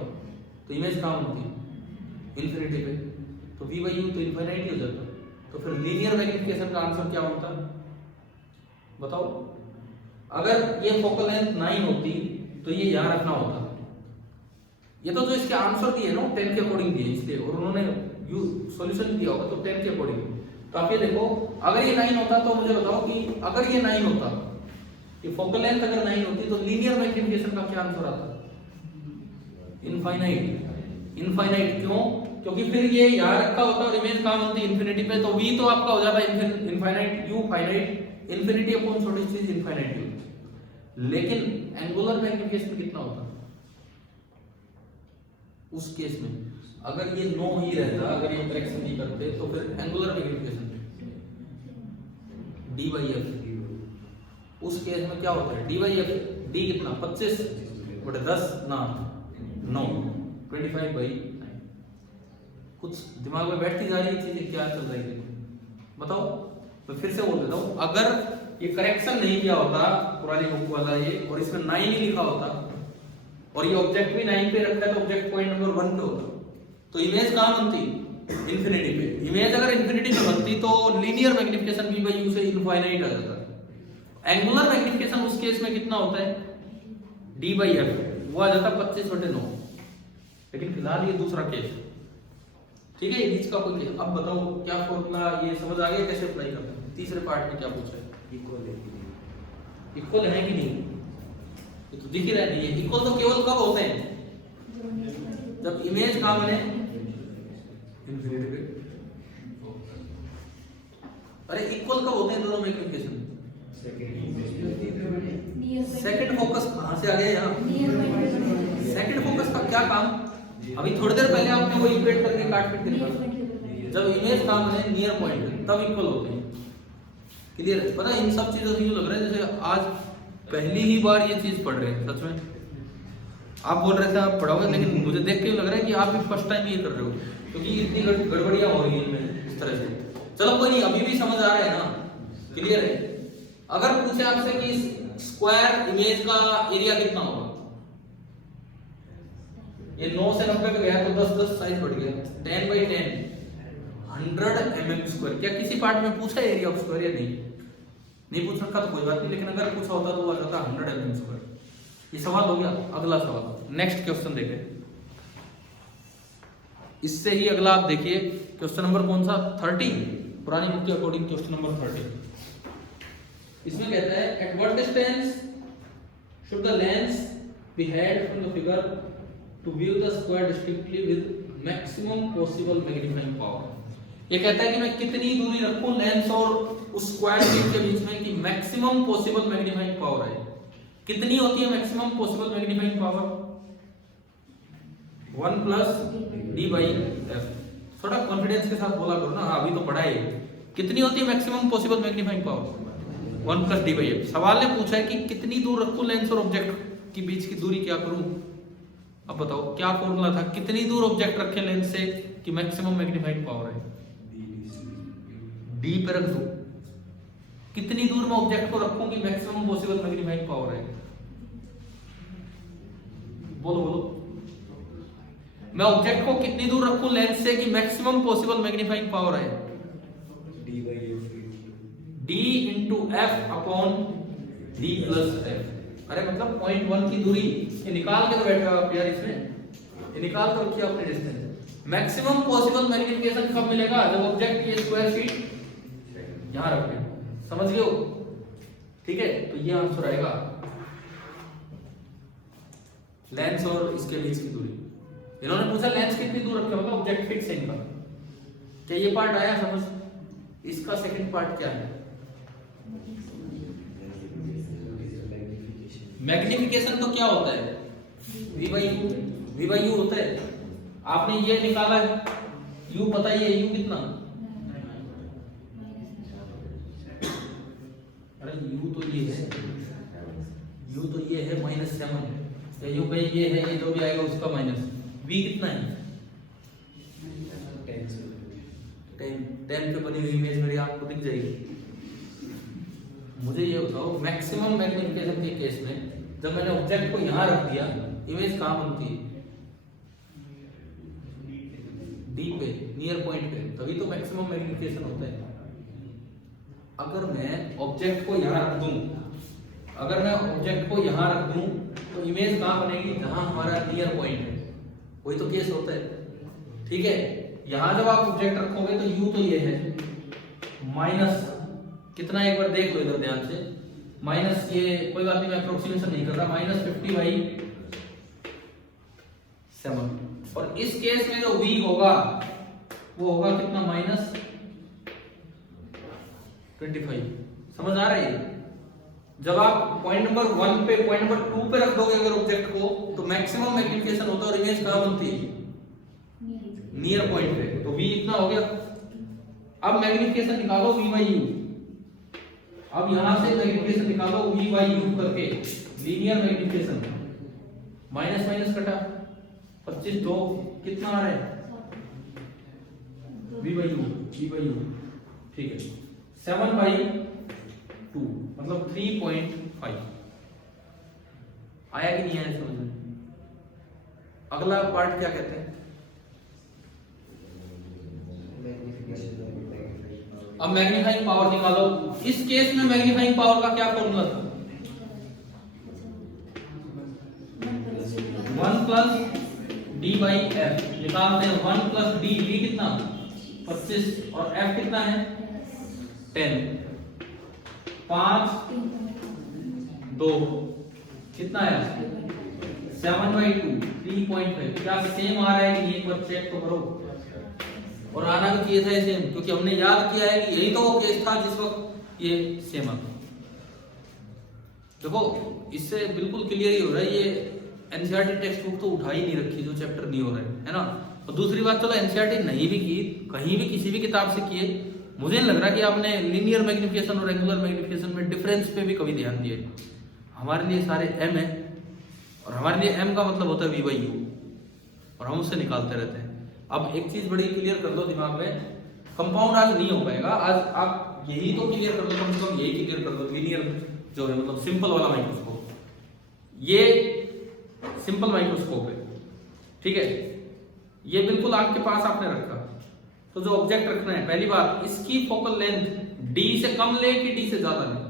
तो इमेज कहां बनती इन्फिनिटी पे। तो v बाई u तो इनफाइनाइट हो जाता। तो फिर लीनियर मैग्निफिकेशन का आंसर क्या होता बताओ। अगर ये फोकल लेंथ 9 होती तो ये यहां रखना होता। ये तो जो इसके आंसर दिए ना 10 के अकॉर्डिंग दिए इसलिए और उन्होंने सॉल्यूशन दिया होगा तो 10 के अकॉर्डिंग। तो आप ये देखो अगर ये 9 होता तो मुझे बताओ कि अगर ये 9 होता ये फोकल लेंथ अगर 9 होती तो लीनियर मैग्निफिकेशन का क्या आंसर आता इनफाइनाइट। इनफाइनाइट क्यों क्योंकि फिर ये यहां रखा होता और इमेज कहां बनती इन्फिनिटी पे। तो v तो आपका हो जाता infinite u finite infinity upon छोटी चीज इनफाइनाइट u। लेकिन एंगुलर मैग्निफिकेशन कितना होता उस केस में अगर ये 9 ही रहता अगर ये करेक्शन नहीं करते तो फिर एंगुलर मैग्निफिकेशन d/f। उस केस में क्या होता है d/f d कितना 25/10 ना 9 25/9। कुछ दिमाग में बैठती जा रही चीजें क्या चल रही है बताओ। तो फिर से बोल देता हूं अगर ये करेक्शन नहीं किया होता पुरानी बुक वाला ये और इसमें 9 ही लिखा होता और ये ऑब्जेक्ट भी 9 पे रखा है तो ऑब्जेक्ट पॉइंट नंबर 1 पे होता तो इमेज कहां बनती इन्फिनिटी पे। इमेज अगर इन्फिनिटी पे बनती तो linear magnification v by u से इनफाइनाइट आ जाता। एंगुलर मैग्निफिकेशन उस केस में कितना होता है d/f वो आ जाता 25/9। लेकिन फिलहाल ये दूसरा केस ठीक है ये बीच का कोई केस। अब बताओ क्या फॉर्मूला ये समझ आ गया कैसे अप्लाई करते हैं। तीसरे पार्ट में क्या पूछा है इक्वल है कि नहीं ये तो दिख ही रहा है। इक्वल तो केवल कब होते हैं जब इमेज कहां बने इन्फिनिटी पे। अरे इक्वल कब होते हैं दोनों मैग्निफिकेशन सेकंड फोकस कहाँ से आ गया यहाँ? सेकंड फोकस का क्या काम? अभी थोड़ी देर पहले आपने वो इक्वेट करके काट पीट के निकाला। जब इमेज काम है नियर पॉइंट तब इक्वल होते हैं। क्लियर है? पता है इन सब चीजों से यूं लग रहा है जैसे आज पहली ही बार ये चीज पढ़ रहे हैं। सच में आप बोल रहे थे आप पढ़ाओगे, लेकिन मुझे देख के लग रहा है कि आप भी फर्स्ट टाइम ये कर रहे हो, क्योंकि इतनी गड़बड़ियां हो रही हैं इनमें इस तरह से। चलो कोई नहीं, अभी भी समझ आ रहा है ना? क्लियर है? अगर पूछे आपसे कि स्क्वायर इमेज का एरिया कितना होगा, ये 9 से 90 पे गया तो 10 साइज बढ़ गया, 10 बाई 10 100 mm स्क्वायर। क्या किसी पार्ट में पूछा एरिया ऑफ स्क्वायर या नहीं पूछ रखा तो कोई बात नहीं, लेकिन अगर पूछा होता तो वो आ जाता 100 mm स्क्वायर। ये सवाल हो गया। अगला सवाल, नेक्स्ट क्वेश्चन देखें। इससे ही अगला आप देखिए क्वेश्चन नंबर कौन सा? 30, पुरानी बुक के अकॉर्डिंग क्वेश्चन नंबर 30। इसमें कहता है at what distance should the lens be held from the figure to view the square distinctly with maximum possible magnifying power. ये कहता है कि मैं कितनी दूरी रखूं लेंस और उस स्क्वायर के बीच में कि मैक्सिमम पॉसिबल मैग्नीफाइंग पावर है। कितनी होती है maximum possible magnifying power? 1 + d/f। थोड़ा कॉन्फिडेंस के साथ बोला करो ना, अभी तो पढ़ा है। कितनी होती है maximum possible magnifying power? 1 + d/f। सवाल ने पूछा है कि कितनी दूर रखूं लेंस और ऑब्जेक्ट के बीच की दूरी क्या करूं? अब बताओ क्या फॉर्मूला था? कितनी दूर ऑब्जेक्ट रखें लेंस से कि मैक्सिमम मैग्नीफाइंग पावर है? डी पे रख दो। कितनी दूर मैं ऑब्जेक्ट को रखूं कि मैक्सिमम पॉसिबल मैग्नीफाइंग पावर है? बोलो मैं ऑब्जेक्ट को कितनी दूर रखूं लेंस से कि मैक्सिमम पॉसिबल मैग्नीफाइंग पावर है? d into f upon d + f। अरे मतलब 0.1 की दूरी ये निकाल के तो बैठे हो आप यार, इसमें ये निकाल तो रखिए आपने डिस्टेंस। मैक्सिमम पॉसिबल मैग्निफिकेशन कब मिलेगा? जब ऑब्जेक्ट की स्क्वायर फीट यहां रखें। समझ गए हो? ठीक है, तो ये आंसर आएगा लेंस और इसके बीच की दूरी। इन्होंने पूछा लेंस कितनी दूर रखे, मतलब ऑब्जेक्ट फिक्स है इनका। क्या ये पार्ट आया समझ? इसका सेकंड पार्ट क्या है? मैग्निफिकेशन तो क्या होता है? v/u होता है। आपने ये निकाला है, u पता ही है, u कितना? अरे u तो ये है, u तो ये है -7, या u भाई ये है, ये जो भी आएगा उसका माइनस। v कितना है? 10 पे बनी हुई इमेज मेरी आपको दिख जाएगी। मुझे ये बताओ मैक्सिमम मैग्निफिकेशन के केस में जब मैंने ऑब्जेक्ट को यहां रख दिया, इमेज कहां बनती है? डी पे, नियर पॉइंट पे, तभी तो मैक्सिमम मैग्निफिकेशन होता है। अगर मैं ऑब्जेक्ट को यहां रख दूं, तो इमेज कहां बनेगी? जहां हमारा नियर पॉइंट है। वही तो केस होता है। ठीक है, यहां जब आप ऑब्जेक्ट रखोगे तो u तो ये है माइनस कितना, एक बार देख लो इधर ध्यान से। माइनस ये कोई बात नहीं, मैं अप्रोक्सीमेशन नहीं कर रहा, -50/7। और इस केस में जो v होगा वो होगा कितना? -25। समझ आ रही है? जब आप पॉइंट नंबर 1 पे, पॉइंट नंबर 2 पे रख दोगे अगर ऑब्जेक्ट को, तो मैक्सिमम मैग्निफिकेशन होता है और इमेज कहां बनती है? नियर पॉइंट पे। तो v इतना हो गया। अब मैग्निफिकेशन निकालो v/u। अब यहां से मैग्निफिकेशन निकालो v/u करके, लीनियर मैग्निफिकेशन। माइनस माइनस कटा 25 2 कितना आ रहा है? v/u। ठीक है, 7/2 मतलब 3.5 आया कि नहीं आया समझ में? अगला पार्ट क्या कहते हैं? अब मैग्नीफाइंग पावर निकालो। इस केस में मैग्नीफाइंग पावर का क्या फॉर्मूला था? 1 + d/f। निकालते हैं 1 + d। d कितना? 25 और f कितना है? 10। 5 2 कितना है? 7/2 3.5। क्या सेम आ रहा है कि एक बार चेक तो करो। और आना भी चाहिए था सेम, क्योंकि हमने याद किया है कि यही तो वो केस था जिस वक्त ये सेम आता। देखो इससे बिल्कुल क्लियर ही हो रहा है, ये एनसीईआरटी टेक्स्ट बुक तो उठा ही नहीं रखी जो चैप्टर नहीं हो रहा है ना। और दूसरी बात, चलो एनसीईआरटी नहीं भी की, कहीं भी किसी भी किताब से किए, मुझे नहीं लग रहा कि आपने लीनियर मैग्निफिकेशन और एंगुलर मैग्निफिकेशन में डिफरेंस पे भी कभी ध्यान दिए। हमारे लिए सारे एम है, और हमारे लिए एम का मतलब होता है वी बाई यू, और हम उससे निकालते रहते हैं। अब एक चीज बड़ी क्लियर कर लो दिमाग में, कंपाउंड आज नहीं हो पाएगा, आज आप यही तो क्लियर कर दो, कम से कम यही क्लियर कर दो, लीनियर जो है मतलब सिंपल वाला माइक्रोस्कोप, ये सिंपल माइक्रोस्कोप है, ठीक है, ये बिल्कुल आपके पास आपने रखा, तो जो ऑब्जेक्ट रखना है, पहली बात इसकी फोकल लेंथ डी से कम ले कि डी से ज्यादा ले?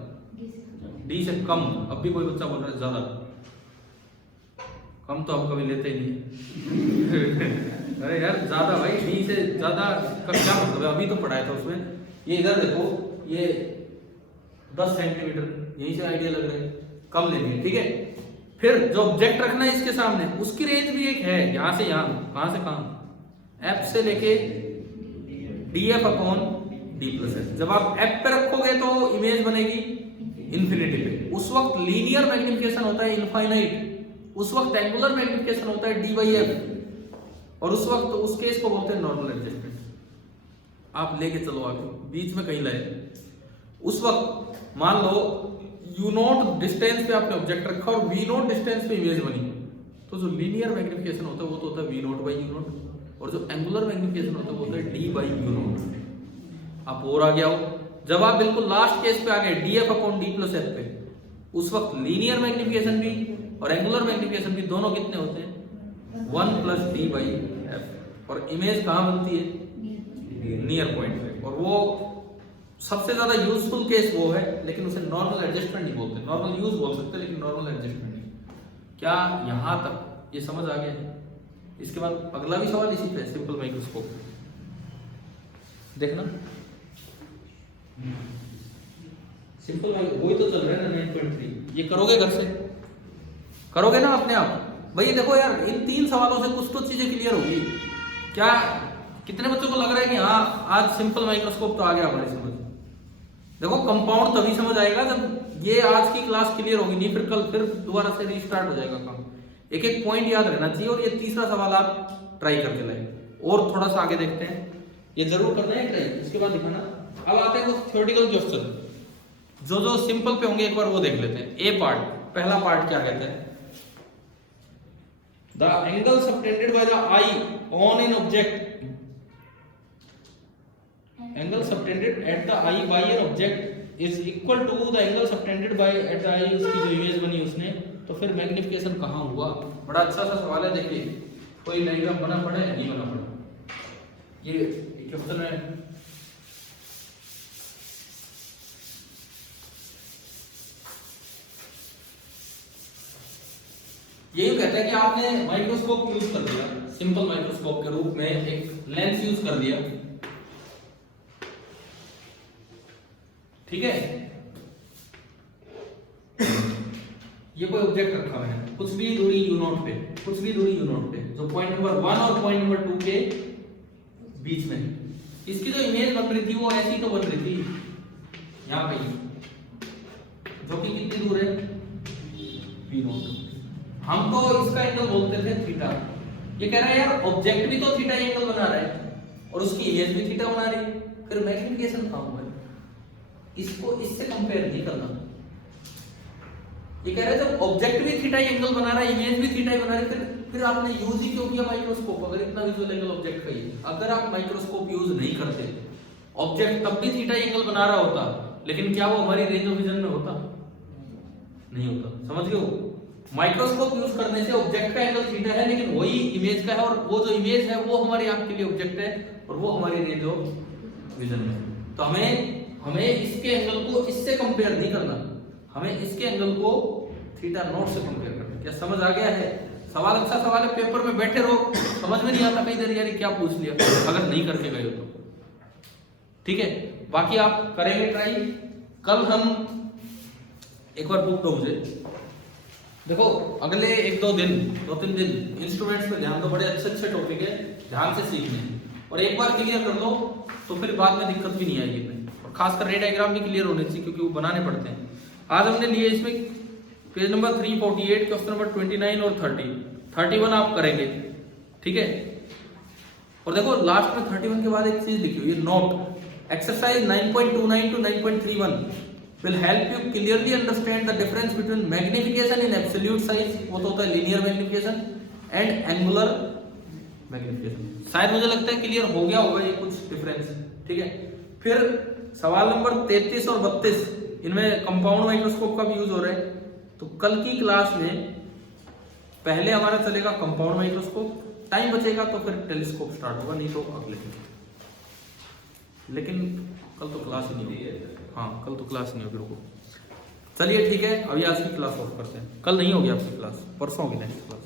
डी से कम। अब भी कोई बच्चा बोल रहा है ज्यादा, कम तो हम कभी लेते ही नहीं अरे यार ज्यादा भाई, डी से ज्यादा का क्या मतलब है, अभी तो पढ़ाया था उसमें। ये इधर देखो, ये 10 सेंटीमीटर, यहीं से आइडिया लग रहा है, कम लेंगे, ठीक है। फिर जो ऑब्जेक्ट रखना है इसके सामने, उसकी रेंज भी एक है, यहां से यहां, कहां से कहां, एफ से लेके D F upon D plus F. जब आप एफ पे रखोगे तो इमेज बनेगी इन्फिनिटी पे, उस वक्त लीनियर मैग्निफिकेशन होता है इनफाइनाइट, उस वक्त एंगुलर मैग्निफिकेशन होता है डी बाई एफ, और उस वक्त उस केस को बोलते हैं नॉर्मल एडजस्टमेंट। आप लेके चलो आगे, बीच में कहीं लाए, उस वक्त मान लो यू नॉट डिस्टेंस पे आपने ऑब्जेक्ट रखा और वी नॉट डिस्टेंस पे इमेज बनी, तो जो लीनियर मैग्निफिकेशन होता है वो तो होता है v not by u not, और जो एंगुलर मैग्निफिकेशन होता है वो होता है डी बाई यू नॉट। आप और आगे आओ, जब आप बिल्कुल लास्ट केस पे आ गए D F upon D plus F पे, उस वक्त लीनियर मैग्निफिकेशन भी और एंगुलर मैग्निफिकेशन भी दोनों कितने होते हैं, 1 प्लस डी बाई एफ, और इमेज कहां बनती है, नियर पॉइंट पे, और वो सबसे ज्यादा यूजफुल केस वो है, लेकिन उसे नॉर्मल एडजस्टमेंट नहीं बोलते, नॉर्मल यूज बोल सकते लेकिन नॉर्मल एडजस्टमेंट नहीं। क्या यहां तक ये समझ आ गया? इसके बाद अगला भी सवाल इसी पे, सिंपल माइक्रोस्कोप देखना, सिंपल वही तो चल रहा है ना 9.3, ये करोगे घर से, करोगे ना अपने आप भाई। देखो यार, इन 3 सवालों से कुछ तो चीजें क्लियर होगी। क्या कितने बच्चों को लग रहा है कि हाँ आज सिंपल माइक्रोस्कोप तो आ गया हमारी समझ? देखो कंपाउंड तभी समझ आएगा जब ये आज की क्लास क्लियर होगी, नहीं फिर कल फिर दोबारा से रीस्टार्ट हो जाएगा काम। एक एक पॉइंट याद रहना चाहिए, और ये तीसरा सवाल आप ट्राई करके लाए, और थोड़ा सा आगे देखते हैं, ये जरूर करना है ट्राई, इसके बाद दिखाना। अब आते हैं कुछ थ्योरेटिकल क्वेश्चन, जो सिंपल पे होंगे एक बार वो देख लेते हैं। ए पार्ट, पहला पार्ट क्या कहता है, the angle subtended by the eye on an object, angle subtended at the eye by an object is equal to the angle subtended by at the eye, उसकी जो इमेज बनी उसने, तो फिर मैग्निफिकेशन कहां हुआ? बड़ा अच्छा सा सवाल है, देखिए कोई डायग्राम बना पड़ा है, नहीं बना पड़ा, ये क्वेश्चन है। यही कहता है कि आपने माइक्रोस्कोप यूज कर दिया, सिंपल माइक्रोस्कोप के रूप में एक लेंस यूज कर दिया, ठीक है। ये कोई ऑब्जेक्ट रखा हुआ है, कुछ भी दूरी यू नॉट पे, कुछ भी दूरी यू नॉट पे, जो पॉइंट नंबर 1 और पॉइंट नंबर 2 के बीच में, इसकी जो इमेज बन रही थी वो ऐसी तो बन रही थी, यहाँ पे, जो कि कितनी दूर है, वी नॉट। हम तो इसका एंगल बोलते थे थीटा। ये कह रहा है यार ऑब्जेक्ट भी तो थीटा एंगल बना रहा है और उसकी इमेज भी थीटा बना रही है, फिर मैग्निफिकेशन कहां हुआ है? इसको इससे कंपेयर नहीं करना। ये कह रहे हैं जब ऑब्जेक्ट भी थीटा एंगल बना रहा है, इमेज भी थीटा बना रही है, फिर आपने यूज ही क्यों किया माइक्रोस्कोप? अगर इतना विजुअल एंगल ऑब्जेक्ट का ही, अगर आप माइक्रोस्कोप यूज नहीं करते, ऑब्जेक्ट तब भी थीटा एंगल बना रहा होता, लेकिन क्या वो हमारी रेंज ऑफ विजन में होता? नहीं होता। समझ गए हो? माइक्रोस्कोप यूज करने से ऑब्जेक्ट का एंगल थीटा है, लेकिन वही इमेज का है, और वो जो इमेज है वो हमारी आंख के लिए ऑब्जेक्ट है, और वो हमारी रेंज ऑफ विजन में। तो हमें इसके एंगल को इससे कंपेयर नहीं करना, हमें इसके एंगल को थीटा नॉट से कंपेयर करना। क्या समझ आ गया है? सवाल अच्छा सवाल है, पेपर में बैठे रहो, समझ में नहीं आता कई देर यार क्या पूछ लिया, अगर नहीं करके गए हो तो ठीक है। बाकी आप करेंगे ट्राई। कल हम एक बार बुक दो मुझे, देखो अगले 1-2 दिन 2-3 दिन इंस्ट्रूमेंट्स पे ध्यान दो, बड़े अच्छे टॉपिक है, ध्यान से सीखने, और एक बार क्लियर कर लो तो फिर बाद में दिक्कत भी नहीं आएगी। और खासकर रे डायग्राम भी क्लियर होने चाहिए, क्योंकि वो बनाने पड़ते हैं। आज हमने लिए इसमें पेज नंबर 348 क्वेश्चन नंबर 29 और 30, 31 आप करेंगे, ठीक है। और देखो लास्ट में 31 के बाद एक चीज लिखी हुई है, note exercise 9.29 to 9.31 will help you clearly understand the difference between magnification in absolute size, वो तो होता है linear magnification, and angular magnification। शायद मुझे लगता है क्लियर हो गया होगा ये कुछ डिफरेंस, ठीक है। फिर सवाल नंबर 33 और 32, इनमें कंपाउंड माइक्रोस्कोप का भी यूज हो रहा है। तो कल की क्लास में पहले हमारा चलेगा कंपाउंड माइक्रोस्कोप, टाइम बचेगा तो फिर टेलीस्कोप स्टार्ट होगा, नहीं तो अगले दिन। लेकिन कल तो क्लास ही नहीं होगी, हाँ कल तो क्लास नहीं होगी, रुको। चलिए ठीक है, अभी आज की क्लास ऑफ करते हैं, कल नहीं होगी आपकी क्लास, परसों होगी नेक्स्ट क्लास।